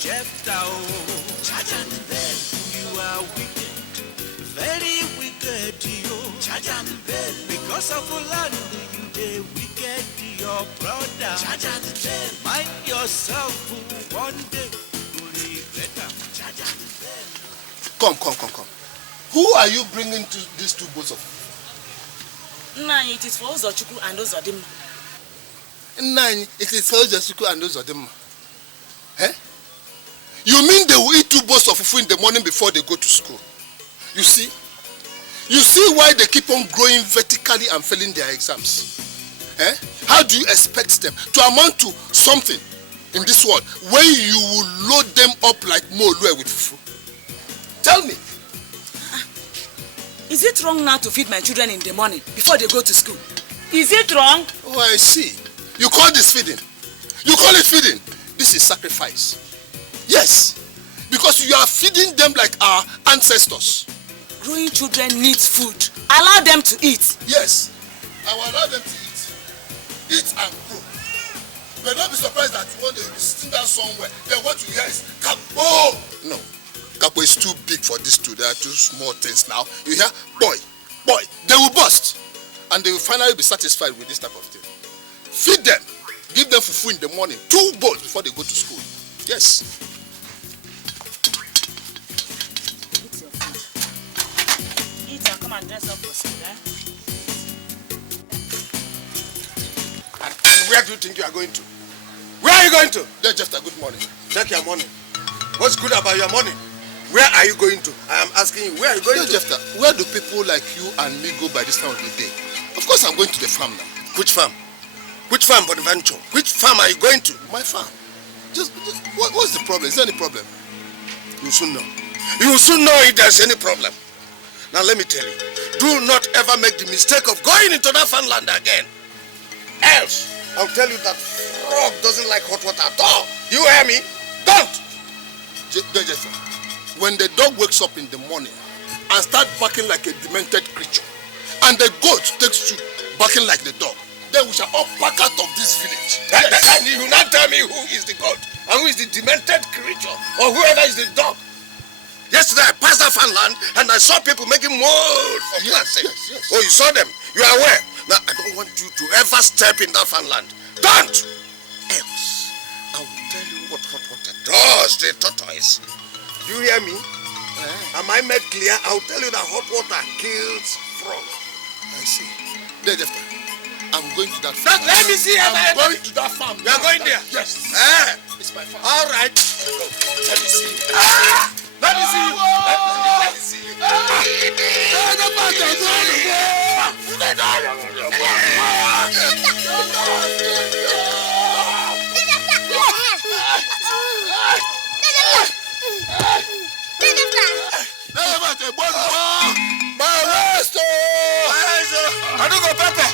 Charge and bell. You are wicked, very wicked, you. Charge and bell. Because of land, you dey wicked, your brother. Charge and bell. Mind yourself, one day you will regret them. Charge and bell. Come. Who are you bringing to these two boats of? Nah, it is for Ozochukwu and Ozodimma. Nine, it is for Ozochukwu and Ozodimma. Eh? You mean they will eat two bowls of fufu in the morning before they go to school? You see why they keep on growing vertically and failing their exams? Eh? How do you expect them to amount to something in this world when you will load them up like Molue with fufu? Tell me. Is it wrong now to feed my children in the morning before they go to school? Is it wrong? Oh, I see. You call this feeding? You call it feeding? This is sacrifice. Yes, because you are feeding them like our ancestors. Growing children need food. Allow them to eat. Yes, I will allow them to eat. Eat and grow. But don't be surprised that one day you'll be sitting down somewhere. Then what you hear is Kapo. No, Kapo is too big for these two. There are two small things now. You hear boy. They will burst. And they will finally be satisfied with this type of thing. Feed them. Give them fufu in the morning. 2 bowls before they go to school. Yes. Come and dress up for school, eh? And where do you think you are going to? Where are you going to? They're just a good morning. Take your money. What's good about your money? Where are you going to? I am asking you, where are you going to? Jefta, where do people like you and me go by this time of the day? Of course I'm going to the farm now. Which farm? Which farm, Bonaventure? Which farm are you going to? My farm. What's the problem? Is there any problem? You will soon know. You will soon know if there's any problem. Now let me tell you, do not ever make the mistake of going into that farmland again. Else, I'll tell you that frog doesn't like hot water at all. You hear me? Don't! When the dog wakes up in the morning and starts barking like a demented creature, and the goat takes to barking like the dog, then we shall all pack out of this village. And you will not tell me who is the goat and who is the demented creature or whoever is the dog. Yesterday I passed that farmland and I saw people making mold for planting. Yes. Oh, you saw them? You are aware? Now I don't want you to ever step in that farmland. Don't! Else, I will tell you what hot water does to a tortoise. Do you hear me? Am I made clear? I'll tell you that hot water kills frog. I see. I'm going to that farm. Let me see. I'm going to that farm. You are going there? Yes. It's my farm. All right. Let me see. Let me see. Let me see. I don't go Pepe.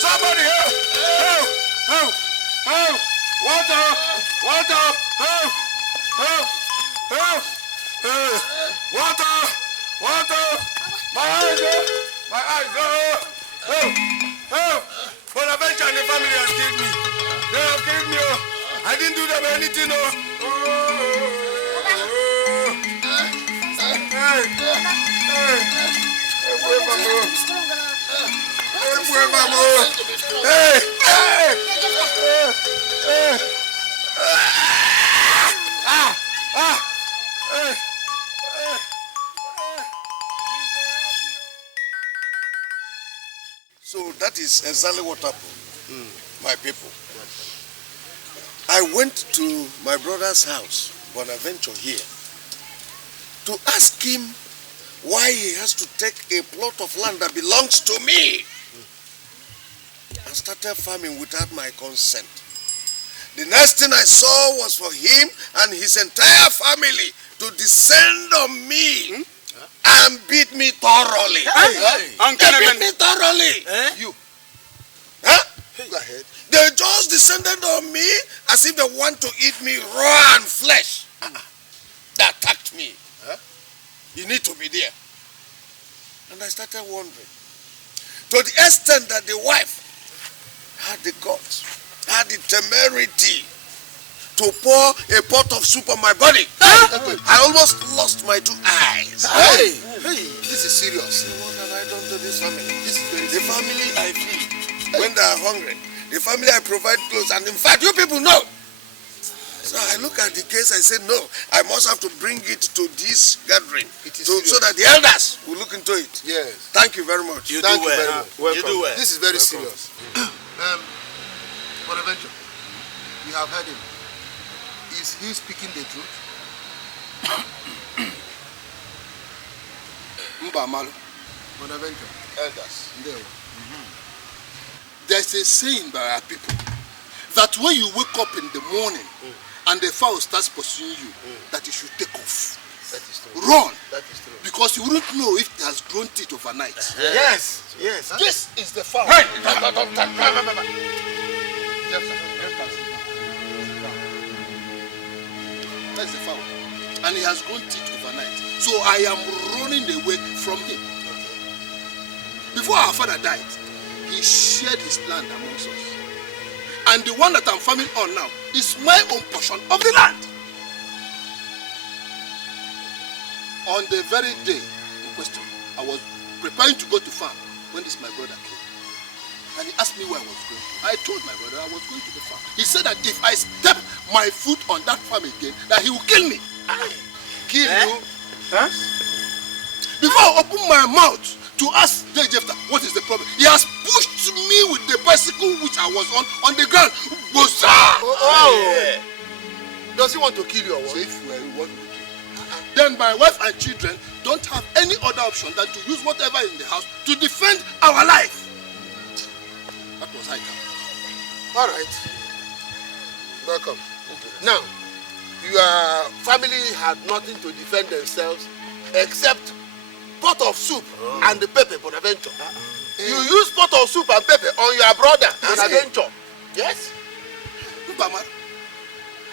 Somebody help! Water! Water! My eyes! Bonaventure and the family has killed me. They have killed me. I didn't do them anything. So that is exactly what happened, my people. I went to my brother's house, Bonaventure here, to ask him why he has to take a plot of land that belongs to me and started farming without my consent. The next thing I saw was for him and his entire family to descend on me and beat me thoroughly. They beat me thoroughly. You. Huh? Go ahead. They just descended on me as if they want to eat me raw and flesh. That You need to be there. And I started wondering. To the extent that the wife had the guts, had the temerity to pour a pot of soup on my body. I almost lost my 2 eyes. Hey, this is serious. What have I done to this family? This is the family I feed when they are hungry. The family I provide clothes. And in fact, you people know. So I look at the case, I say, no, I must have to bring it to this gathering so that the elders will look into it. Yes. Thank you very much. You do well. Welcome. You do well. This is very Welcome. serious. Bonaventure, you have heard him. Is he speaking the truth? Mbamalu, Bonaventure, elders. There's a saying by our people that when you wake up in the morning and the fowl starts pursuing you, that you should take off. That is true. Run. That is true. Because you wouldn't know if it has grown teeth overnight. Yes. Yes. This is the fowl. Hey! That's the fowl. And he has grown teeth overnight. So I am running away from him. Before our father died, he shared his land amongst us. And the one that I'm farming on now is my own portion of the land. On the very day in question, I was preparing to go to farm when this my brother came. And he asked me where I was going to. I told my brother I was going to the farm. He said that if I step my foot on that farm again, that he will kill me. Kill you? Huh? Before I open my mouth to ask Jephthah what is the problem, he has pushed me with the bicycle which I was on the ground. Yeah. Does he want to kill you or what? So if we want to kill, then my wife and children don't have any other option than to use whatever is in the house to defend our life. That was high time. All right. Welcome. Now, your family had nothing to defend themselves except pot of soup and the pepper, Bonaventure. You use pot of soup and pepper on your brother, Bonaventure. Yes? Mbama,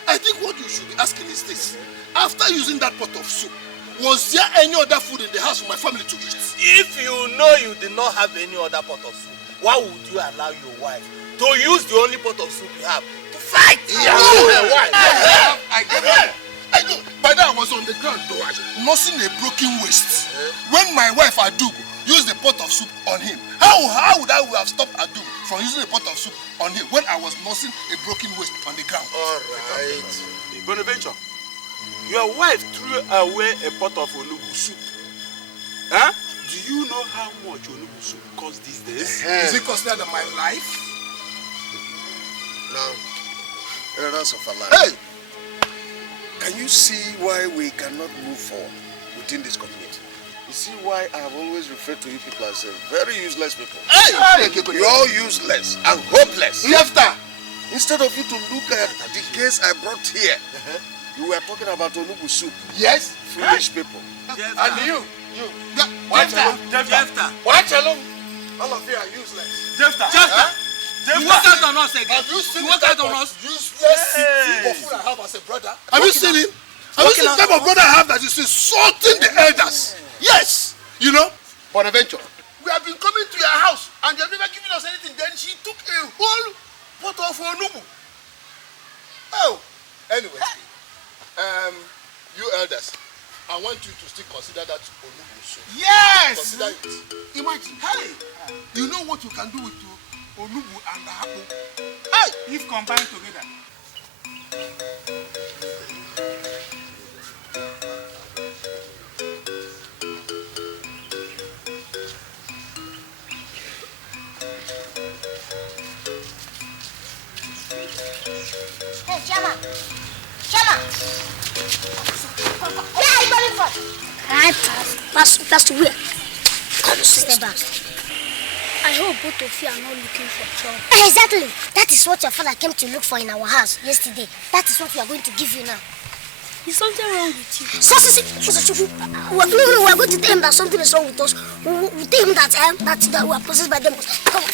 I think what you should be asking is this. After using that pot of soup, was there any other food in the house for my family to eat? If you know you did not have any other pot of soup, why would you allow your wife to use the only pot of soup you have to fight? Why? I know. By then I was on the ground, nursing a broken waist. When my wife Adugu used the pot of soup on him, how would I have stopped Adugu from using the pot of soup on him when I was nursing a broken waist on the ground? All right. Bonaventure, your wife threw away a pot of onubu soup. Huh? Do you know how much onubu soup costs these days? Is it costing than my life? Now, elders of Allah. Hey! Can you see why we cannot move forward within this community? You see why I have always referred to you people as very useless people. Hey! You're all useless and hopeless. Jephthah! Instead of you to look at the case I brought here, you were talking about onubu soup. Yes? Foolish people. And you? Watch alone. Jephthah. Watch alone. All of you are useless. Jephthah. You work out on us again. Have you seen You the work out type on of us. useless food I have as a brother? Have you seen him? Have you seen the type of brother I have that is insulting the elders? Yes! You know? Bonaventure, we have been coming to your house and you have never given us anything. Then she took a whole pot of onubu. Oh! Anyway, you elders, I want you to still consider that onubu soup. Yes! Consider it. Imagine, hey, you know what you can do with onubu and hapu. Hey! If combined together. Hey, Chama! Chama! Where are you going for? I pass to where? Come, stay back. I hope both of you are not looking for trouble. Exactly. That is what your father came to look for in our house yesterday. That is what we are going to give you now. Is something wrong with you? No, we are going to tell him that something is wrong with us. We tell him that we are possessed by demons. Come on.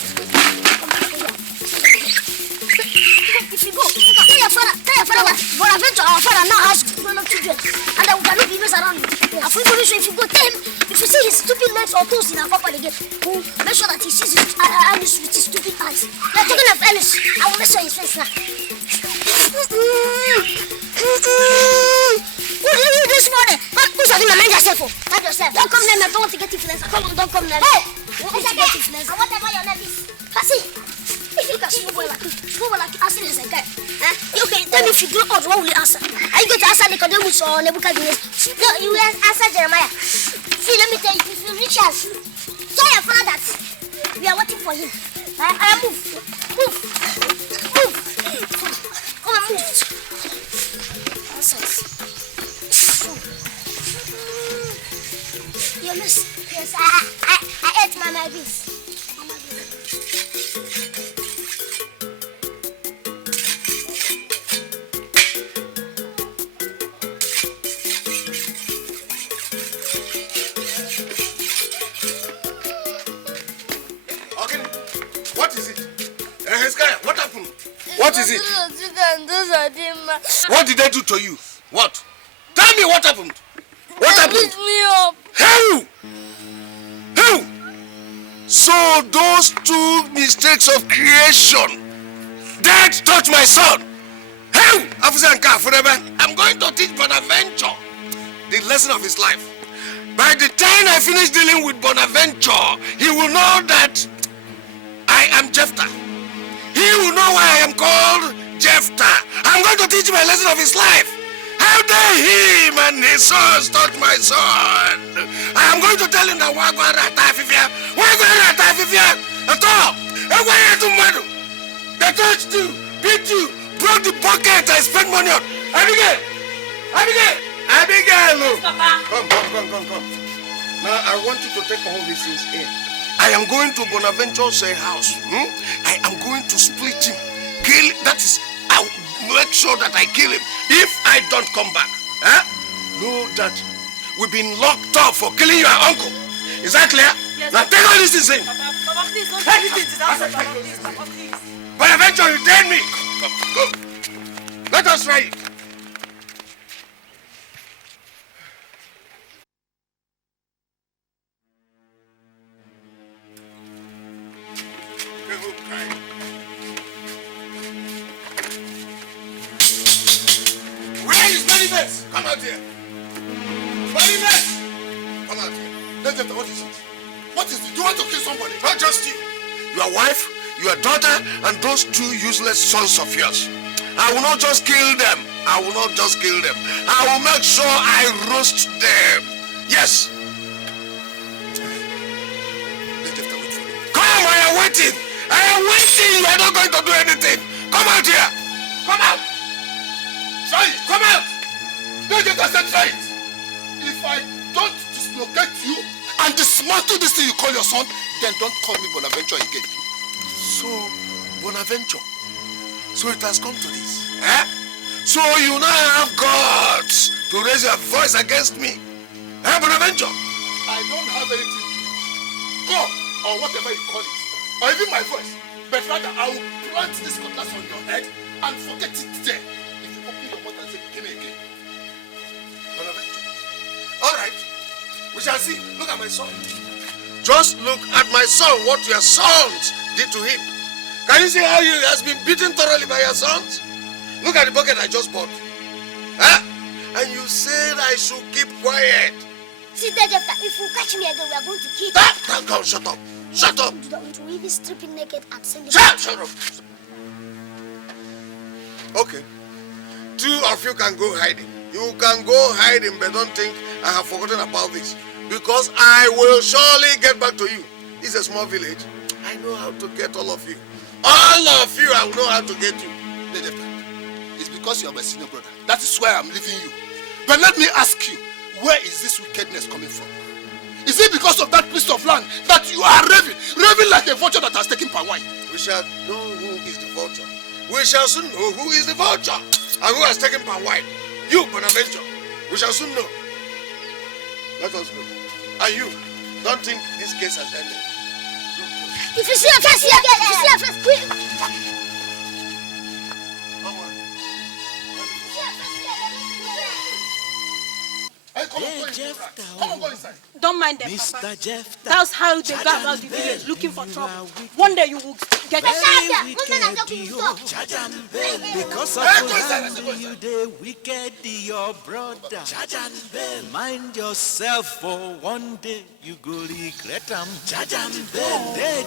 If you go, tell your father that Bonaventure, our father, now has grown up children, and that we cannot be messed around. I think we should if you go tell him, if you see his stupid legs or toes in our compound again, we'll make sure that he sees his Alice with his stupid eyes. You're talking of Alice. I will mess on his face now. What did you do this morning? Who's having a mind yourself for? Mind yourself. Don't come near me. I don't want to get influence. Come on, don't come near me. Hey! What want to get influence? And whatever your name is. Passy. If you can small boy like you, asking as a guy. Okay, tell me if you do odd, what will you answer? Are you going to answer Nicodemus or Nebuchadnezzar? No, you will answer Jeremiah. See, let me tell you, if you reach us, tell your father that we are waiting for him. Move. Come on, move. Nonsense. You miss. Yes, I ate my beans. What is it? What did they do to you? What? Tell me what happened. What happened? Beat me up. How? So those two mistakes of creation that touched my son. How? I'm going to teach Bonaventure the lesson of his life. By the time I finish dealing with Bonaventure, he will know that I am Jephthah. He will know why I am called Jephthah. I'm going to teach him a lesson of his life. How dare him and his sons touch my son? I am going to tell him that they touched you, beat you, broke the bucket I spent money on. Abigail! Yes, Papa. Come. Now I want you to take all these things in. I am going to Bonaventure's house. I am going to split him. Kill, that is, I'll make sure that I kill him if I don't come back. Know that we've been locked up for killing your uncle. Is that clear? Yes, now take all these things in. Papa, please don't take it. Papa, please. Bonaventure, you dared me. Come, go. Let us try it. Come out here. Come out here. Leonard, what is it? What is it? Do you want to kill somebody? Not just you. Your wife, your daughter, and those two useless sons of yours. I will not just kill them. I will make sure I roast them. Yes. Come, I am waiting. You are not going to do anything. Come out here. Come out. Try it. Come out. Try it. If I don't dislocate you and dismantle this thing you call your son, then don't call me Bonaventure again. So, Bonaventure, so it has come to this. So you now have guts to raise your voice against me. Bonaventure? I don't have anything to do. Go, or whatever you call it, or even my voice. But rather, I will plant this cutlass on your head and forget it there. If you open your mouth and say, give me again. Bonaventure. All right. We shall see. Look at my son. Just look at my son, what your sons did to him. Can you see how he has been beaten thoroughly by your sons? Look at the bucket I just bought. And you said I should keep quiet. See there, Jephthah, if you catch me again, we are going to kill you. Thank God, shut up. Shut up. To even strip him naked and send him. Shut up. Okay. Two of you can go hiding. You can go hiding, but don't think I have forgotten about this. Because I will surely get back to you. It's a small village. I know how to get all of you. All of you, I will know how to get you. It's because you are my senior brother. That is why I'm leaving you. But let me ask you, where is this wickedness coming from? Is it because of that piece of land that you are raving like a vulture that has taken PAW? We shall know who is the vulture. We shall soon know who is the vulture and who has taken PAW. You, Bonaventure, we shall soon know. Let us go. And you, don't think this case has ended. If you see a face here, quick. I Come on, go inside. Don't mind them, Mr. Papa. Jeff, That's how they go about the village, looking for trouble. One day you will get because of you the wicked, your brother. Mind yourself for one day you go regret them.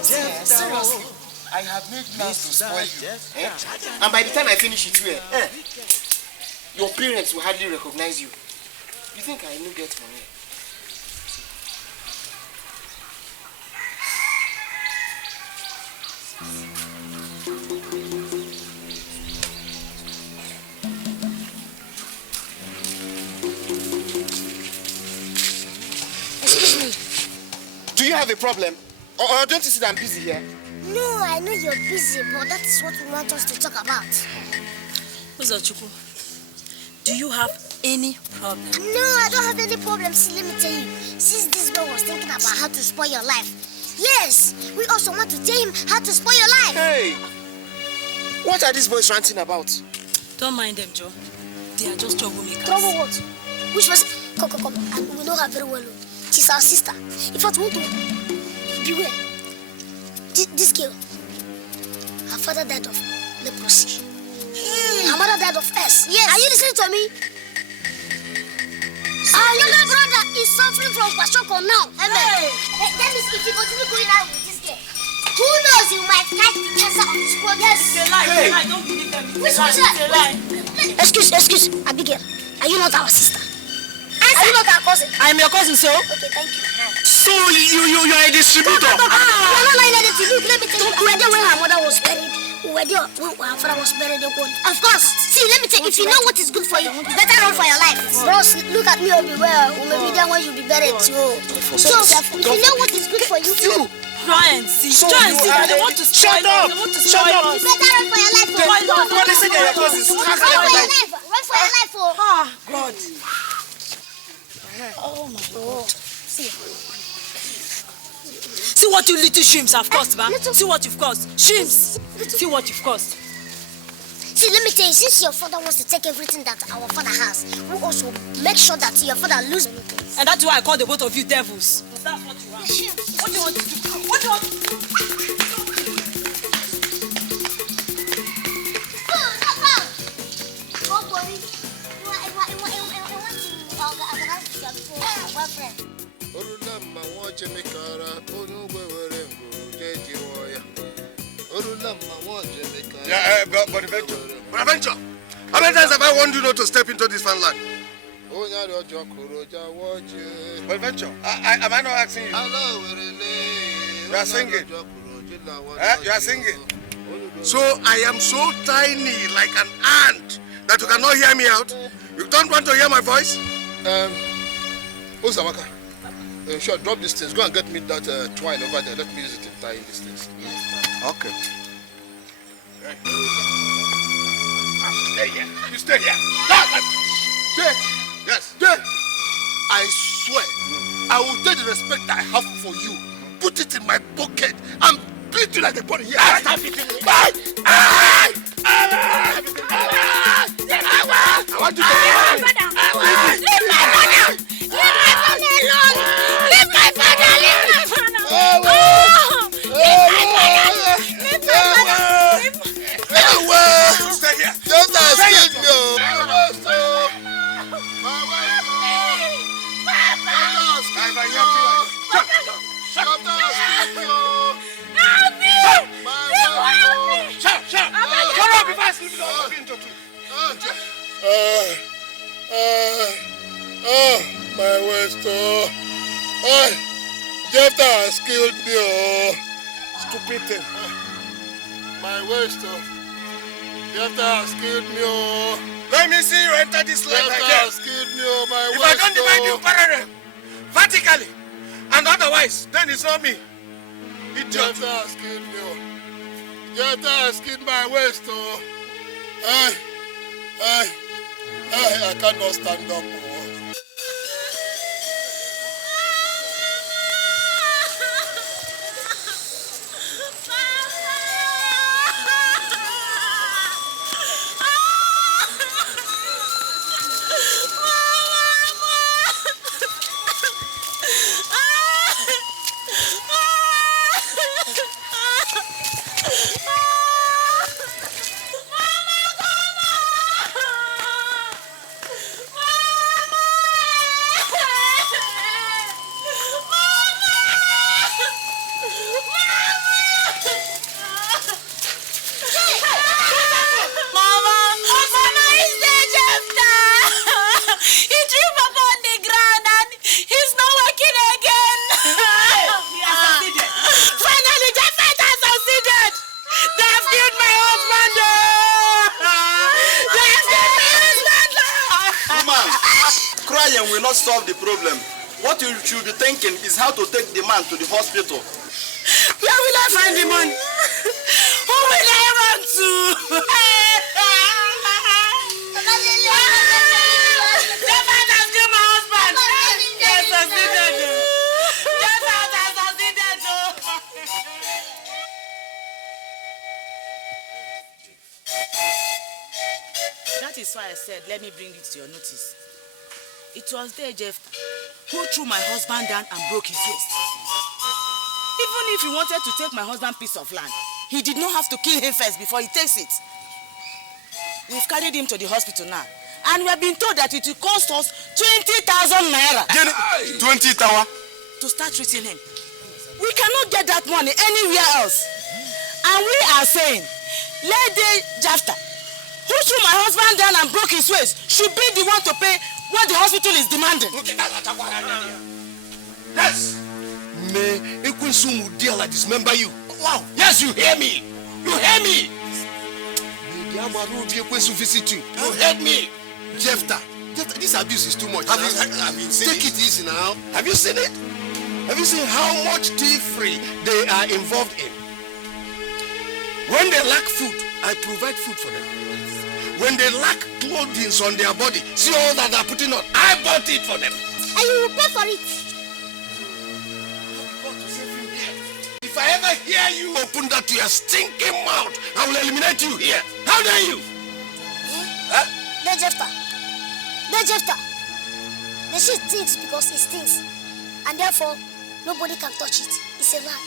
Seriously, I have made plans to spoil you. And by the time I finish it here, your parents will hardly recognize you. You think I no get money? Excuse me. Do you have a problem? Or don't you see that I'm busy here? No, I know you're busy, but that is what we want us to talk about. Uzochukwu, do you have any problem? No, I don't have any problem. See, let me tell you. Since this boy was thinking about how to spoil your life, yes, we also want to tell him how to spoil your life. Hey! What are these boys ranting about? Don't mind them, Joe. They are just troublemakers. Trouble what? Which was... Come. And we know her very well. She's our sister. In fact, we want to... Beware. This girl, her father died of leprosy. Her mother died of S. Yes. Are you listening to me? Our younger brother is suffering from kwashiorkor now. Hey. That means if you continue going out with this girl, who knows, you might catch the cancer on this world. Yes. It's a lie. I don't believe them. It's a lie. Excuse, Abigail. Are you not our sister? Are you not our cousin? I am your cousin, so? Okay, thank you. So you are a distributor? We're not lying anything. Look, let me tell you. We were there when her mother was buried. We were there when her father was buried. Of course. See, let me tell you. If you know what is good for you, better run for your life. Bros, look at me, Obi-Well. We may be there when you be buried too. So, if you know what is good for you, try and see. They want to spoil us. Shut up. You better run for your life. What they say they are your cousins? Run for your life. Run for your life. Ah, God. Oh my God. See what you little shrimps have cost, man. See what you've cost. Shrimps. See what you've cost. See, let me tell you, since your father wants to take everything that our father has, we also make sure that your father loses. And that's why I call the both of you devils. That's what you want. What do you want to do? What do you want to do? Don't worry. I want to organize your boyfriend. Yeah, but Adventure. How many times have I warned you not to step into this fan land? But Adventure, am I not asking you? You are singing. You are singing. So I am so tiny, like an ant, that you cannot hear me out. You don't want to hear my voice? Ozamaka, sure, drop these things. Go and get me that twine over there. Let me use it in tying these things. Okay. Stay here. You stay here. Stay. Yes. Stay. I swear, I will take the respect I have for you, put it in my pocket, and beat you like a bunny here. I want you to Leave my father alone. Leave my father. Stay here. Just as me. My waist, Jeff has killed me, stupid thing. My waist, Jeff has killed me, Let me see you enter this life Jeff again. has killed me, my If waist. I don't divide you parallel, vertically, and otherwise, then it's not me. Idiot. Jeff has killed me, Jeff has killed my waist, I cannot stand up. crying will not solve the problem. What you should be thinking is how to take the man to the hospital. Where will I find the money? Who will I run to? That is why I said, let me bring it to your notice. It was there, Jeff, who threw my husband down and broke his waist. Even if he wanted to take my husband's piece of land, he did not have to kill him first before he takes it. We've carried him to the hospital now, and we have been told that it will cost us 20,000 naira. 20,000? To start treating him. We cannot get that money anywhere else. And we are saying, Lady Jafta, who threw my husband down and broke his waist, should be the one to pay what the hospital is demanding. Yes! May Ekunsumu dearly dismember you. Wow! Yes, you hear me! You hear me! May the Amaru be Ekunsu visit you. You heard me! Jefta, this abuse is too much. Have you seen it? Take it easy now. Have you seen it? Have you seen how much tea-free they are involved in? When they lack food, I provide food for them. When they lack clothing on their body, see all that they're putting on, I bought it for them. And you will pay for it. If I ever hear you open that to your stinking mouth, I will eliminate you here. How dare you? Huh? No, Jefta. The shit stinks because it stinks. And therefore, nobody can touch it. It's a lie.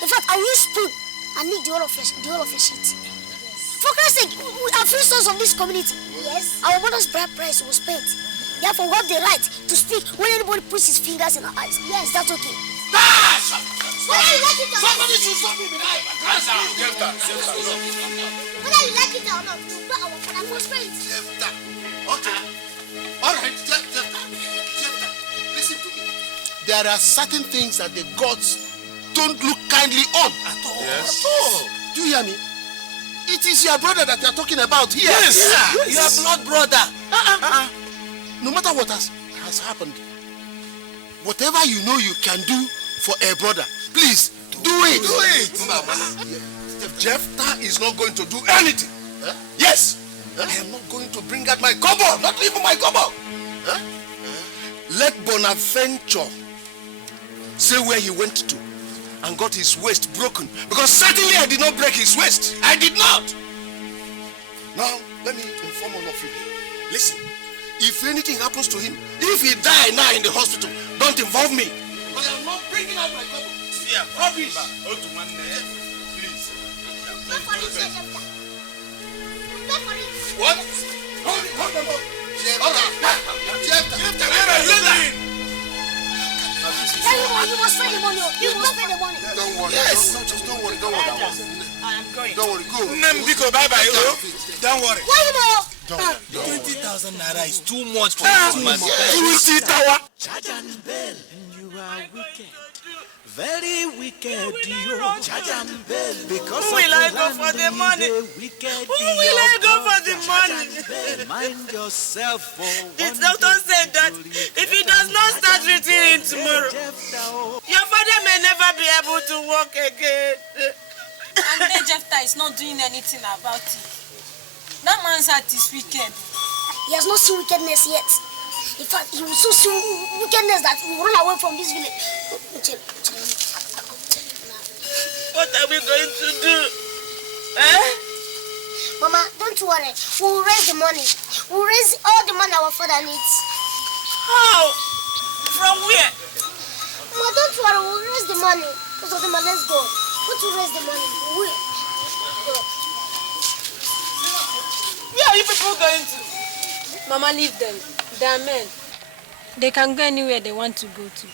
In fact, I will use spoon and lick the whole of your shit. For Christ's sake, we are free sons of this community. Yes. Our mother's bride price was paid. Therefore, we have the right to speak when anybody puts his fingers in our eyes. Yes, that's okay. Somebody should stop me behind. Whether you like it or not, you know our father was paid. Okay. All right, Jefta. Listen to me. There are certain things that the gods don't look kindly on at all. Yes. At all. Do you hear me? It is your brother that you are talking about here. Yes. Your blood brother. No matter what has happened, whatever you know you can do for a brother, please do it. Do it. Jefta is not going to do anything. Huh? Yes. Huh? I am not going to bring out my kobo. Not even my kobo. Huh? Let Bonaventure say where he went to and got his waist broken, because certainly I did not break his waist. I did not. Now, let me inform all of you. Listen, if anything happens to him, if he die now in the hospital, don't involve me. But I'm not bringing out my couple. Yeah, rubbish. Please. What? Hold on. Jefta, where are you going? You must pay the money. Don't worry. Yes. Don't worry. I am going. Don't worry. Go. Biko, bye-bye. Don't worry. Why you know? 20,000 naira is too much for you. 20,000. Charge and bell, you are wicked. Very wicked, you charge and bell. Because who will I go for the money? Who will I go for the money? Mind yourself for the doctor said that if he does not start treating him tomorrow, your father may never be able to walk again. And then Jefta is not doing anything about it. That man's heart is wicked. He has not seen wickedness yet. In fact, he will so see wickedness that he will run away from this village. What are we going to do? Mama, don't worry. We will raise the money. We will raise all the money our father needs. How? From where? Mama, don't worry. We will raise the money. So, let's go. Go to raise the money. Where are you people going to? Mama, leave them. They are men. They can go anywhere they want to go to.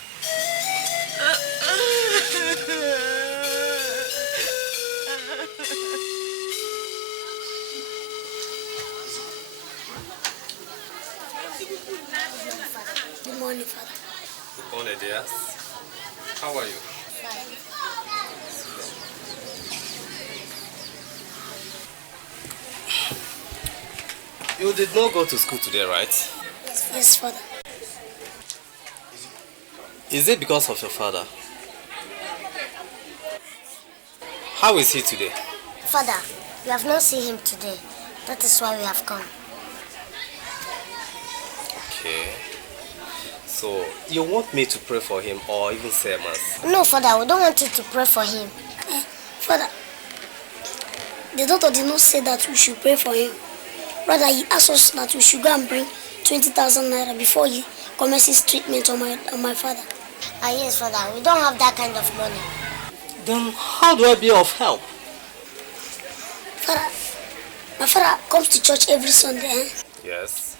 Good morning, Father. Good morning, dear. How are you? Fine. You did not go to school today, right? Yes, Father. Is it because of your father? How is he today? Father, we have not seen him today. That is why we have come. Okay. So, you want me to pray for him or even say a mass? No, Father, we don't want you to pray for him. Father, the doctor did not say that we should pray for him. Rather, he asked us that we should go and bring 20,000 naira before he commences treatment on my father. Yes, Father, we don't have that kind of money. Then how do I be of help? Father, my father comes to church every Sunday. Yes.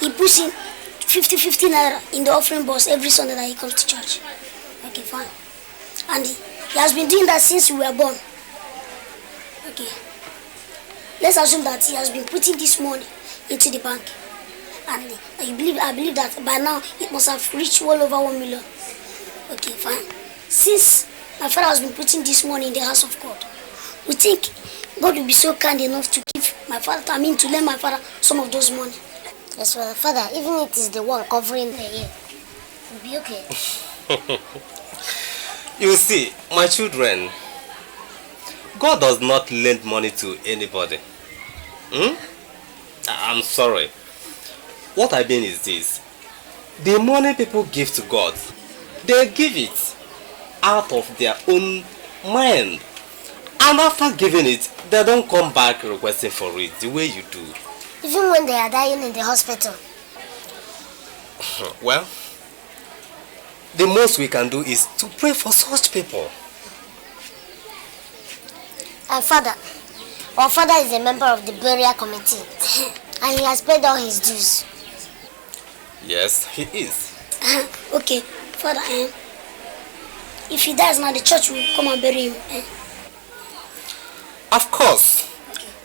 He puts in 50 naira in the offering box every Sunday that he comes to church. Okay, fine. And he has been doing that since we were born. Okay. Let's assume that he has been putting this money into the bank. And I believe that by now it must have reached well over 1 million. Okay, fine. Since my father has been putting this money in the house of God, we think God will be so kind enough to give my father, to lend my father some of those money. Yes, well, Father, even if it is the one covering the ear, it will be okay. You see, my children, God does not lend money to anybody. I'm sorry. What I mean is this. The money people give to God, they give it out of their own mind. And after giving it, they don't come back requesting for it the way you do. Even when they are dying in the hospital. Well, the most we can do is to pray for such people. And Father, our father is a member of the burial committee. And he has paid all his dues. Yes, he is. Okay, Father, if he dies now, the church will come and bury him. Of course.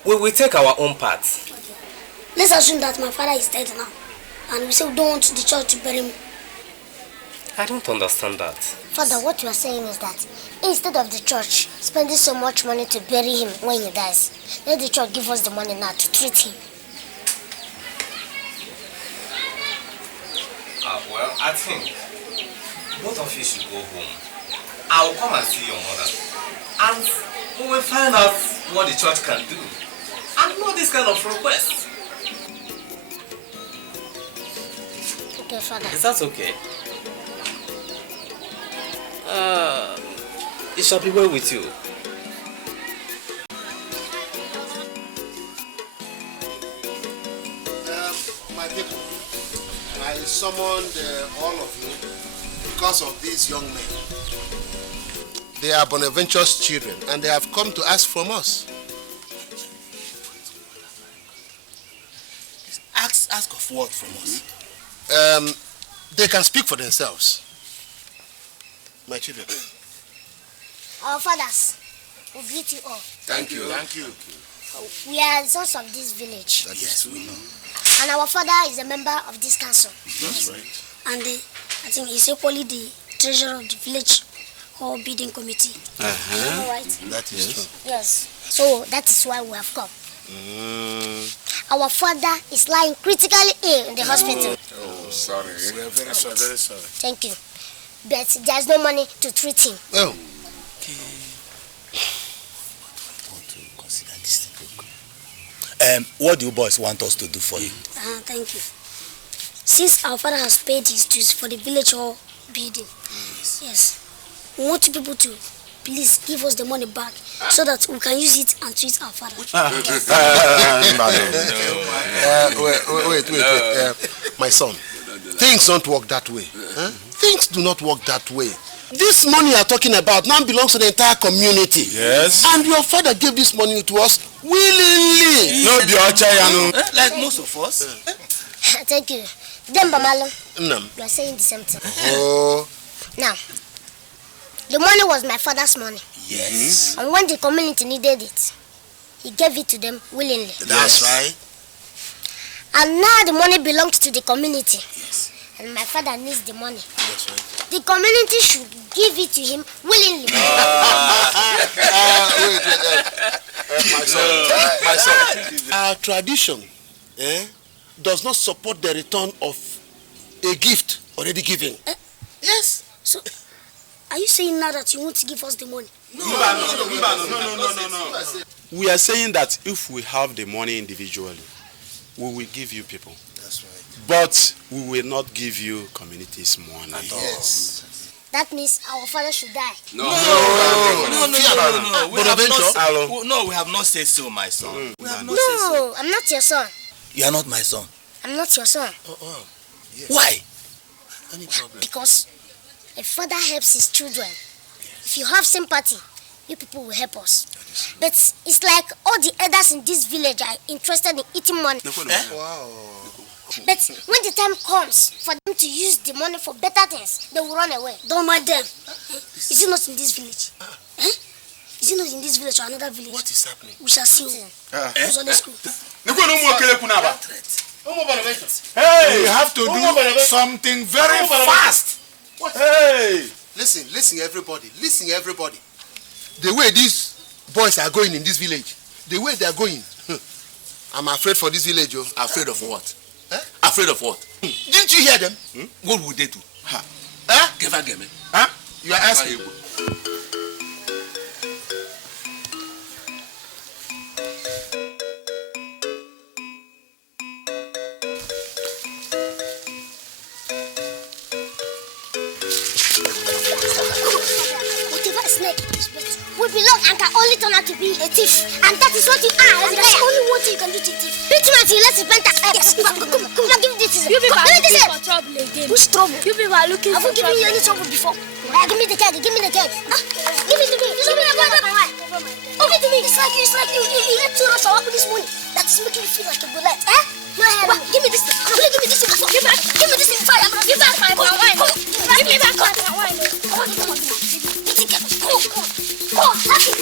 We will take our own part. Let's assume that my father is dead now. And we say we don't want the church to bury him. I don't understand that. Father, what you are saying is that instead of the church spending so much money to bury him when he dies, let the church give us the money now to treat him. Well, I think both of you should go home. I will come and see your mother. And we will find out what the church can do. And not this kind of request. Okay, Father. Is that okay? It shall be well with you. My people, I summoned all of you because of these young men. They are Bonaventure's children and they have come to ask from us. Ask of what from us? They can speak for themselves. My children. Our fathers, we greet you all. Thank you. Thank you. We are sons of this village. Yes, we know. And our father is a member of this council. That's right. And I think he's equally the treasurer of the village hall bidding committee. Uh-huh. Right? That is true. Yes. So that is why we have come. Our father is lying critically ill in the hospital. Oh, sorry. We are very sorry. Very sorry. Thank you. But there's no money to treat him. Oh. What do you boys want us to do for you? Thank you. Since our father has paid his dues for the village hall building, yes, we want you people to please give us the money back so that we can use it and treat our father. Wait. My son, things don't work that way. Huh? Things do not work that way. This money you are talking about now belongs to the entire community. Yes. And your father gave this money to us willingly. No, like most of us. Thank you. Demba Malo, No. you are saying the same thing. Oh. Now, the money was my father's money. Yes. And when the community needed it, he gave it to them willingly. That's right. And now the money belongs to the community. Yes. And my father needs the money. That's right. The community should give it to him willingly. My son. Our tradition does not support the return of a gift already given. Yes. So, are you saying now that you want to give us the money? No. We are saying that if we have the money individually, we will give you people. That's right. But we will not give you communities money. Yes. That means our father should die. No. We have not said so, my son. No, I'm not your son. You are not my son. I'm not your son. Yes. Why? Any problem? Because a father helps his children. If you have sympathy, you people will help us. But it's like all the elders in this village are interested in eating money. Wow. But when the time comes for them to use the money for better things, they will run away. Don't mind them. Is it not in this village? Is it not in this village or another village? What is happening? We shall see. Sunday school. Hey, you have to do something very fast. Hey! Listen, everybody. The way these boys are going in this village, the way they are going, I'm afraid for this village. Afraid of what? Huh? Afraid of what? Didn't you hear them? What would they do? You are asking. Whatever snake is better will belong and can only turn out to be a thief. And that is what you are. And that's only one thing you can do to a thief. Beat him until he lets his penta. Yes, come on, give me this. You people are give me looking this. for trouble again. Which trouble? You people are looking Have for you given you any trouble before? Give me the keg. Give me the keg. Give it to me. Give me the keg. Give it to me. It's like you let two rush up with this money. That is making you feel like a bullet. No, give me this thing. Give me this thing. Give me this thing. Fire. Give back my wine. Give me back my wine. Come on. Touch me.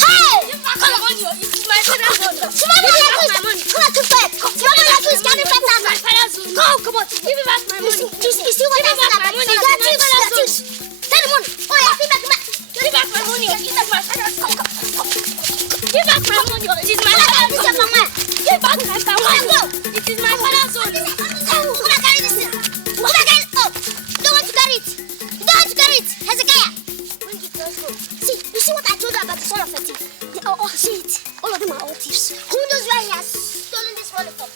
Hey! Come on, it's my father's money. Come on, too fast. Tomorrow is getting better. My father's money. Come on. Give me back my money. You see what I said about money? Tell the money. Oh, yeah, give back my money. Give back my father's money. Give back my money. It is my father's money. Give back my money. It is my father's money. Come on, carry this thing. Come on, carry it up. You don't want to carry it. Hezekiah. Bring it, let's go. See, you see what I told you about the son of a thief? See it. All of them are all thieves. Who knows where he has stolen this money from?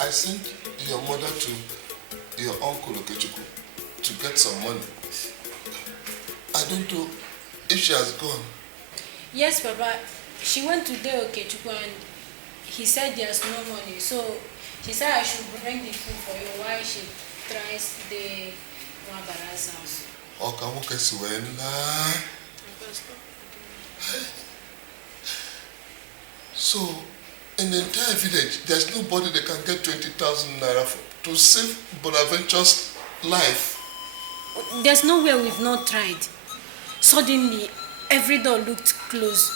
I sent your mother to your uncle Okechukwu to get some money. I don't know if she has gone. Yes, Papa. She went to the Okechukwu and he said there's no money. So she said I should bring the food for you while she tries the Wabara's house. So, in the entire village, there's nobody that can get 20,000 naira to save Bonaventure's life. There's nowhere we've not tried. Suddenly, every door looked closed.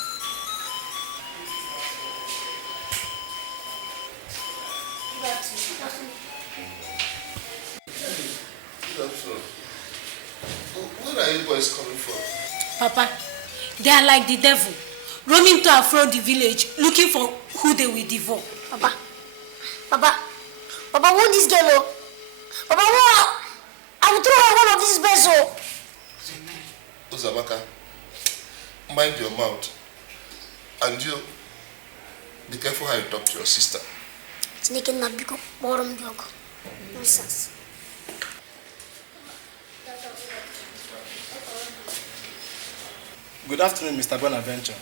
Where are you boys coming from? Papa, they are like the devil, roaming to and fro the village, looking for who they will devour. Papa, want this girl, oh. Papa, what? I will throw her one of these beds, oh. Uzamaka, mind your mouth. And you, be careful how you talk to your sister. Nonsense. Good afternoon, Mr. Bonaventure.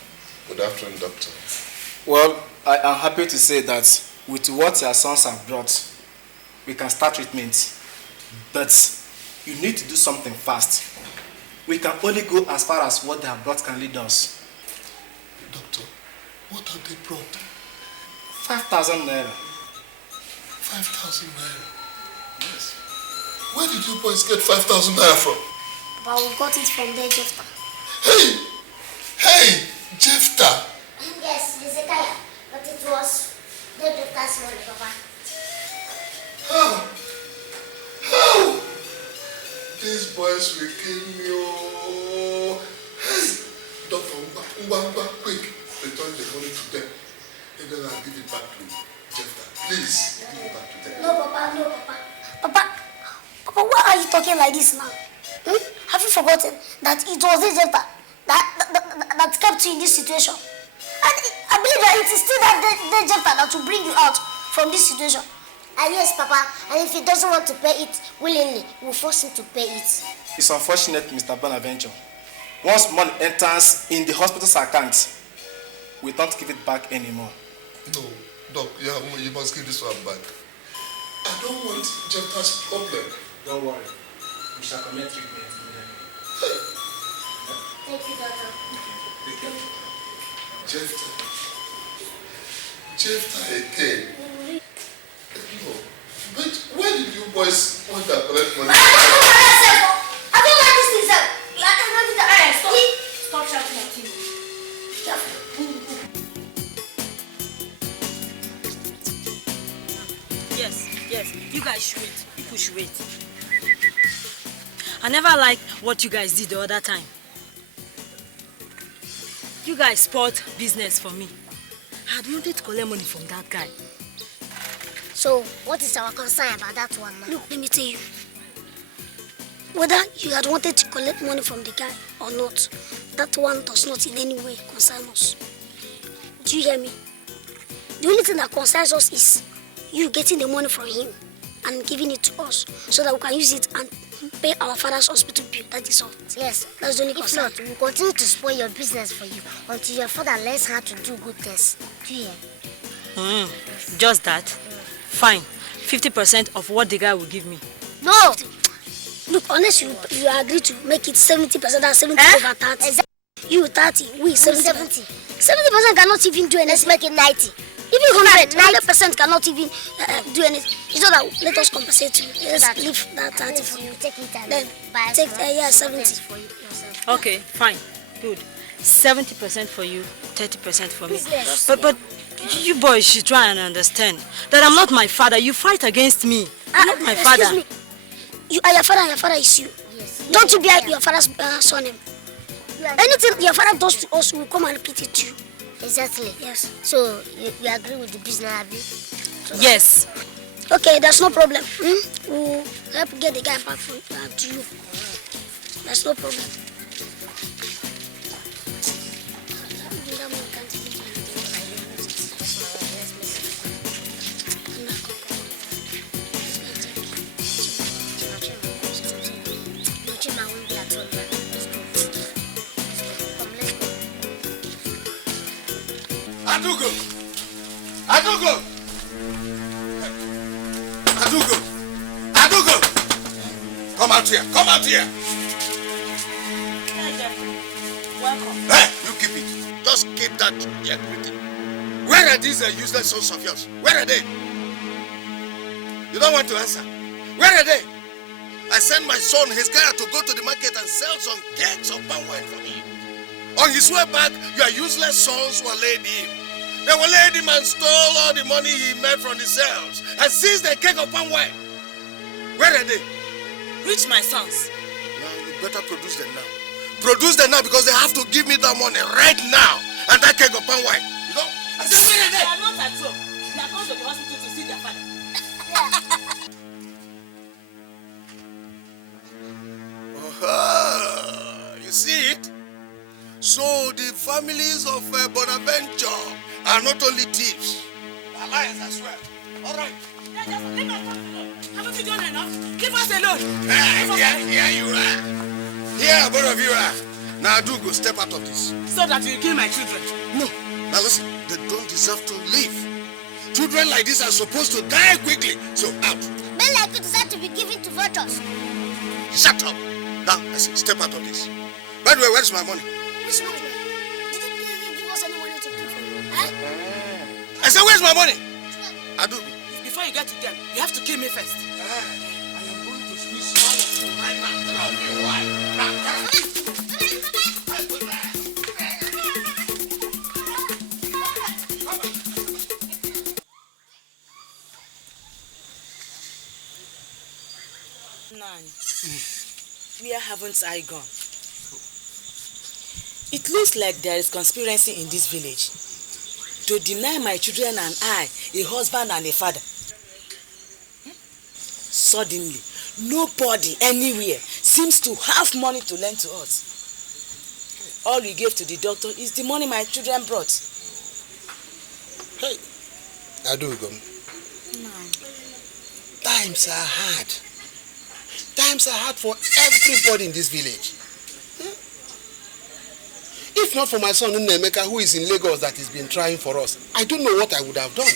Good afternoon, Doctor. Well, I am happy to say that with what your sons have brought, we can start treatment. But you need to do something fast. We can only go as far as what they have brought can lead us. Doctor, what have they brought? 5,000 naira. 5,000 naira? Yes. Where did you boys get 5,000 naira from? But we got it from there, Jephthah. Hey, Jephthah. Yes, Hezekiah. But it was the Jephthah's money, Papa. How? These boys will kill me. Oh. Hey, Doctor, quick, return the money to them. And then I'll give it Please, give it back to them. No, Papa, no, Papa. Papa, why are you talking like this now? Have you forgotten that it was this Jephthah that kept you in this situation? And I believe that it is still that Jephthah that will bring you out from this situation. Yes, Papa. And if he doesn't want to pay it willingly, we'll force him to pay it. It's unfortunate, Mr. Bonaventure. Once money enters in the hospital's account, we don't give it back anymore. No, Doc, you must give this one back. I don't want Jephthah's problem. Don't worry. We shall commence treatment immediately. Thank you, Doctor. Thank you. Jephthah again. No, but why did you boys want to collect money? I don't like this thing, sir. Stop shouting at him. Yes, you guys should wait. People should wait. I never liked what you guys did the other time. You guys spoiled business for me. I had wanted to collect money from that guy. So, what is our concern about that one now? Look, let me tell you. Whether you had wanted to collect money from the guy or not, that one does not in any way concern us. Do you hear me? The only thing that concerns us is you getting the money from him and giving it to us so that we can use it and pay our father's hospital bill. That is all. Yes. That's the only concern. If not, we'll continue to spoil your business for you until your father learns how to do good things. Do you hear? Just that? Fine. 50% of what the guy will give me. No! Look, unless you agree to make it 70% and 70 over 30. Exactly. You 30, we 70. 70% cannot even do anything. Let's make it 90. Even 100% cannot even do anything. It's not that let us compensate you. Let's leave that 30 for you. Take it and then buy take 70. Okay, fine. Good. 70% for you, 30% for me. Business. But you boys should try and understand that I'm not my father. You fight against me. I'm not my father. Excuse me. You are your father and your father is you. Yes. Don't you be your father's son. Anything your father does to us, we will come and repeat it to you. Exactly. Yes. So, you agree with the business, Abby? Yes. Okay, there's no problem. We'll help get the guy back to you. There's no problem. Adugo! Come out here! Welcome. Hey, you keep it. Just keep that there greeting. Where are these useless sons of yours? Where are they? You don't want to answer. Where are they? I sent my son Hezekiah to go to the market and sell some kegs of palm wine for me. On his way back, your useless sons were laid him. They were laid him and stole all the money he made from the sales and seized the keg of palm wine. Where are they? Which my sons? Now, you better produce them now. Produce them now because they have to give me that money right now. And that keg of palm wine. You know? I said, where are they? They are not at home. They are going to the hospital to see their father. You see it? So the families of Bonaventure are not only thieves, they are liars as well. All right. Leave us alone. Haven't you done enough? Leave us alone. Here you are. Here, both of you are. Now do go step out of this. So that you kill my children. No. Now listen, they don't deserve to live. Children like this are supposed to die quickly. So out. Men like you deserve to be given to vultures. Shut up. Now, I say, step out of this. By the way, where's my money? Which money? Did you give us any money to pay for you? I said, where's my money? I do. Before you get to them, you have to kill me first. I am going to squeeze all of you right now. Tell me why. Now, Where haven't I gone? It looks like there is conspiracy in this village. to deny my children and I a husband and a father. Suddenly, nobody anywhere seems to have money to lend to us. All we gave to the doctor is the money my children brought. Hey, I do go. Times are hard. Times are hard for everybody in this village. If not for my son Nnemeka, who is in Lagos, that has been trying for us, I don't know what I would have done.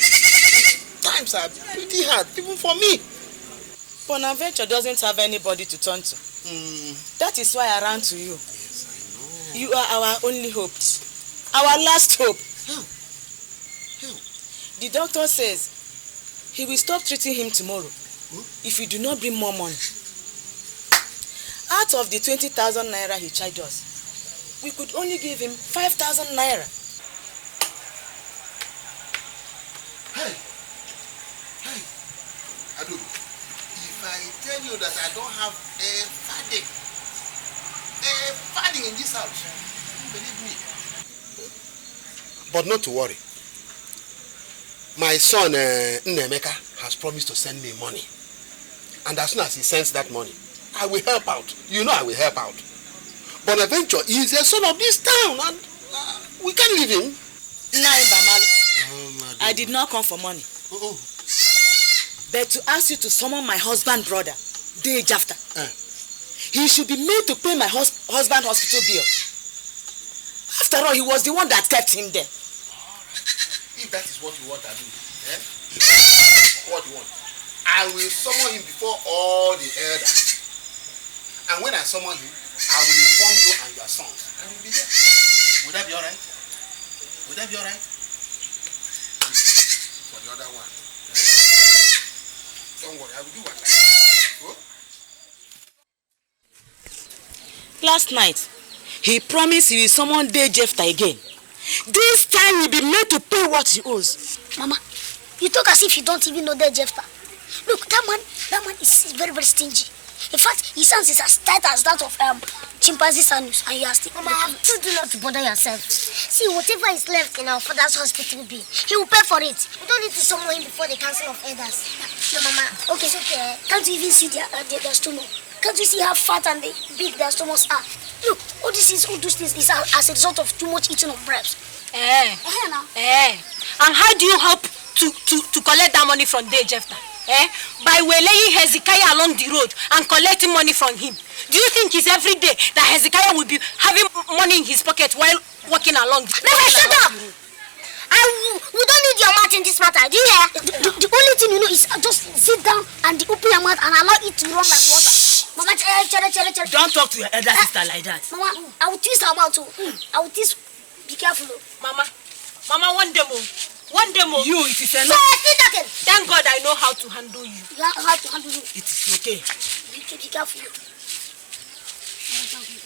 Times are pretty hard, even for me. Bonaventure doesn't have anybody to turn to. That is why I ran to you. Yes, I know. You are our only hope. Our last hope. How? The doctor says he will stop treating him tomorrow if we do not bring more money. Out of the 20,000 naira he charged us, we could only give him 5,000 naira. Hey, Adu, if I tell you that I don't have a fadding in this house, believe me. But not to worry. My son Nnemeka has promised to send me money. And as soon as he sends that money, I will help out. You know I will help out. Bonaventure is a son of this town and we can't leave him. I did not come for money. But to ask you to summon my husband brother, day after. He should be made to pay my husband hospital bill. After all, he was the one that kept him there. If that is what you want to do, what you want, I will summon him before all the elders. And when I summon him, I will inform you and your sons. I will be there. Would that be all right? Would that be all right? For the other one. Don't worry, I will do what I can. Last night, he promised he will summon day after again. This time he'll be made to pay what he owes. Mama, you talk as if you don't even know that Jefta. Look, that man is very, very stingy. In fact, his hands is as tight as that of chimpanzee's anus, and you are still. Mama, I have told you not to bother yourself. See, whatever is left in our father's hospital bill, he will pay for it. We don't need to summon him before the council of elders. No, Mama. Okay, it's okay. Can't you even see their stomach? Can't you see how fat and big their stomachs are? Look, all those things is as a result of too much eating of bread. And how do you hope to collect that money from day Jefta? By waylaying Hezekiah along the road and collecting money from him. Do you think it's every day that Hezekiah will be having money in his pocket while walking along? Never shut up! We don't need your mouth in this matter, do you hear? The only thing you know is just sit down and open your mouth and allow it to run like water. Mama, don't talk to your elder sister like that. Mama, I will twist her mouth too. I will twist. Be careful. Mama, one day more. One day more. You, it is enough. Thank God I know how to handle you. You know how to handle you. It is okay. Be careful.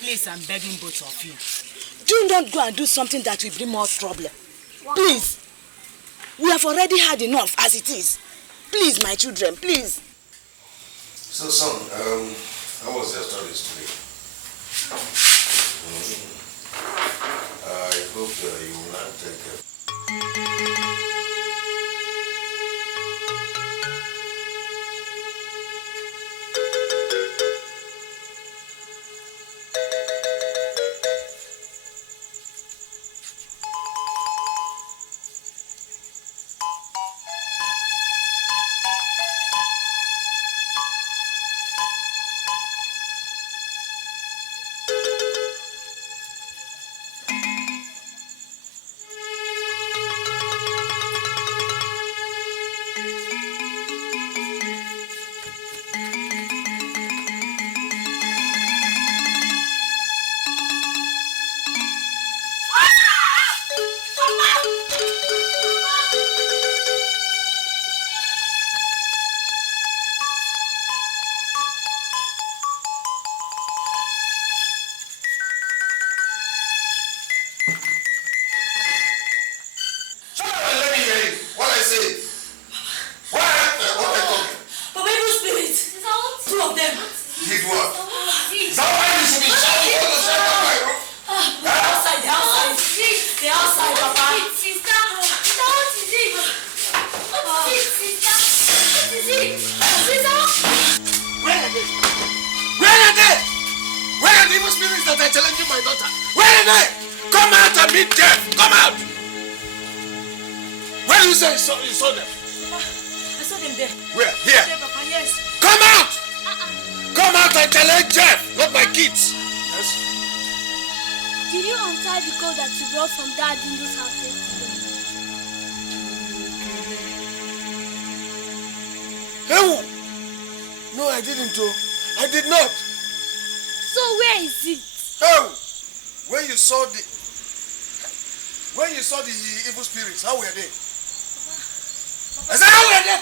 Please, I'm begging both of you. Do not go and do something that will bring more trouble. Wow. Please. We have already had enough as it is. Please, my children, please. So, son, how was your studies today? I hope you will not take it. meet Jeff. Come out. Where do you say you saw them? Papa, I saw them there. Where? Here. There, Papa, yes. Come out! Come out and challenge Jeff, not my kids. Yes. Did you untie the coat that you brought from Dad in this house yesterday? Hey! No, I didn't. I did not. So where is it? Oh! When you saw the evil spirits, how were they? I said, how were they?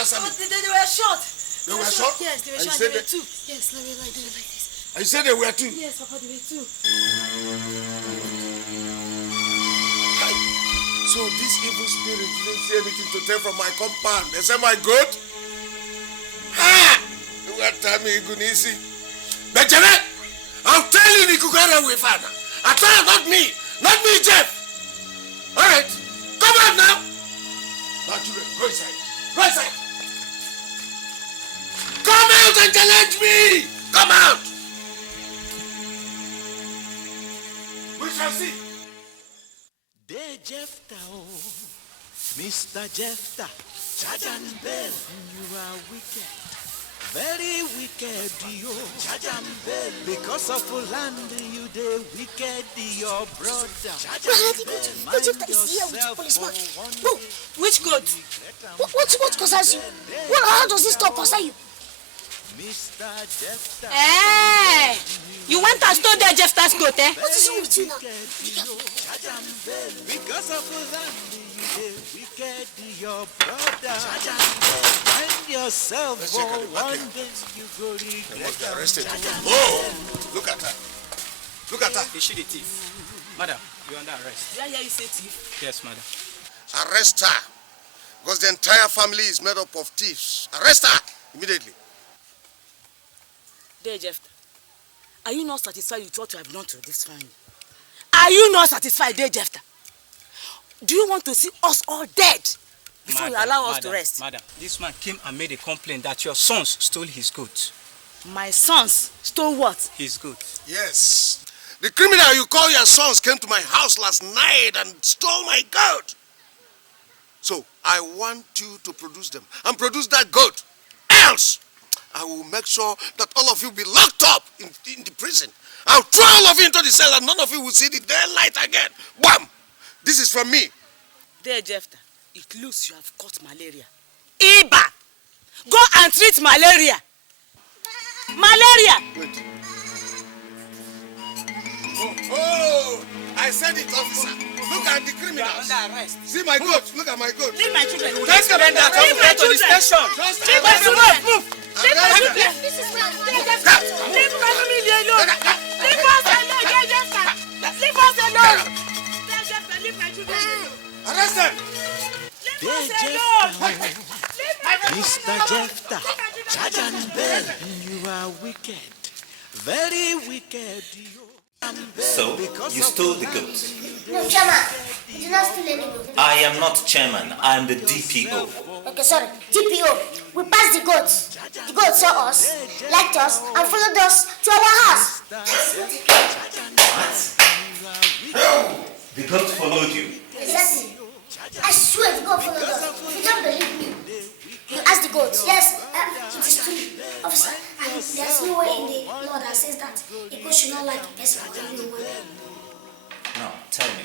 Answer me. They were short. They were short? Yes, they were And short. you They said were two. Yes, they were like this. And you said they were two? Yes, Papa, they were two. So these evil spirits didn't see anything to take from my compound. They said my goat? Ha! You got to tell me, Gunisi. But Janet, I'll tell you the Kukara way, Father. I tell you, not me. Not me, Jeff. All right. Come out now. Now, children, go inside. Go inside. Come out and challenge me. Come out. We shall see. Dear Jephthah, oh, Mr. Jephthah, Charge and Bell, you are wicked, very wicked, you. Charge and Bell, because of land you dey wicked, your brother. Charge and Bell, mind yourself. No, which goat? What concerns you? How does this talk concern you? Mr. Jephthah. Hey! You went and stole their Jephthah's goat, eh? What is wrong with you now? Because of land you dey wicked, your brother. Mind yourself, for one day you go regret. They arrested. Oh! Look at her. Look at her. Is she the thief? Madam, you're under arrest. Did I hear you say thief? Yes, madam. Arrest her. Because the entire family is made up of thieves. Arrest her immediately. Dear Jephthah, are you not satisfied with what you have done to this family? Are you not satisfied, dear Jephthah? Do you want to see us all dead before you allow us to rest? Madam, this man came and made a complaint that your sons stole his goat. My sons stole what? His goat. Yes. The criminal you call your sons came to my house last night and stole my goat. So I want you to produce them and produce that goat. Else, I will make sure that all of you be locked up in the prison. I'll throw all of you into the cell and none of you will see the daylight again. Bam! This is from me. Dear Jephthah, it looks you have caught malaria. Iba! Go and treat malaria. Malaria! Wait. Oh, I said it, officer. Look at the criminals. Under arrest. See my goat. Look at my goat. Leave my children. Let's get Leave my children. Leave my children. Move. Leave my children. This is my Leave my family alone. Leave us alone, dear Jephthah. Leave us alone. Dear Jephthah, leave my children alone. Arrest them. Dear Jephthah, Mr. Jephthah, Charge and Bell, you are wicked, very wicked, you. So, you stole the goat? No, Chairman. You did not steal any goat. I am not chairman, I am the DPO. Okay, sorry. DPO. We passed the goats. The goats saw us, liked us, and followed us to our house. What? The goat followed you? Exactly. I swear the goat followed us. You don't believe me. You asked the goat. Yes, it is true, officer. And there's no way in the law that says that a goat should not like a person for killing one. Now, tell me,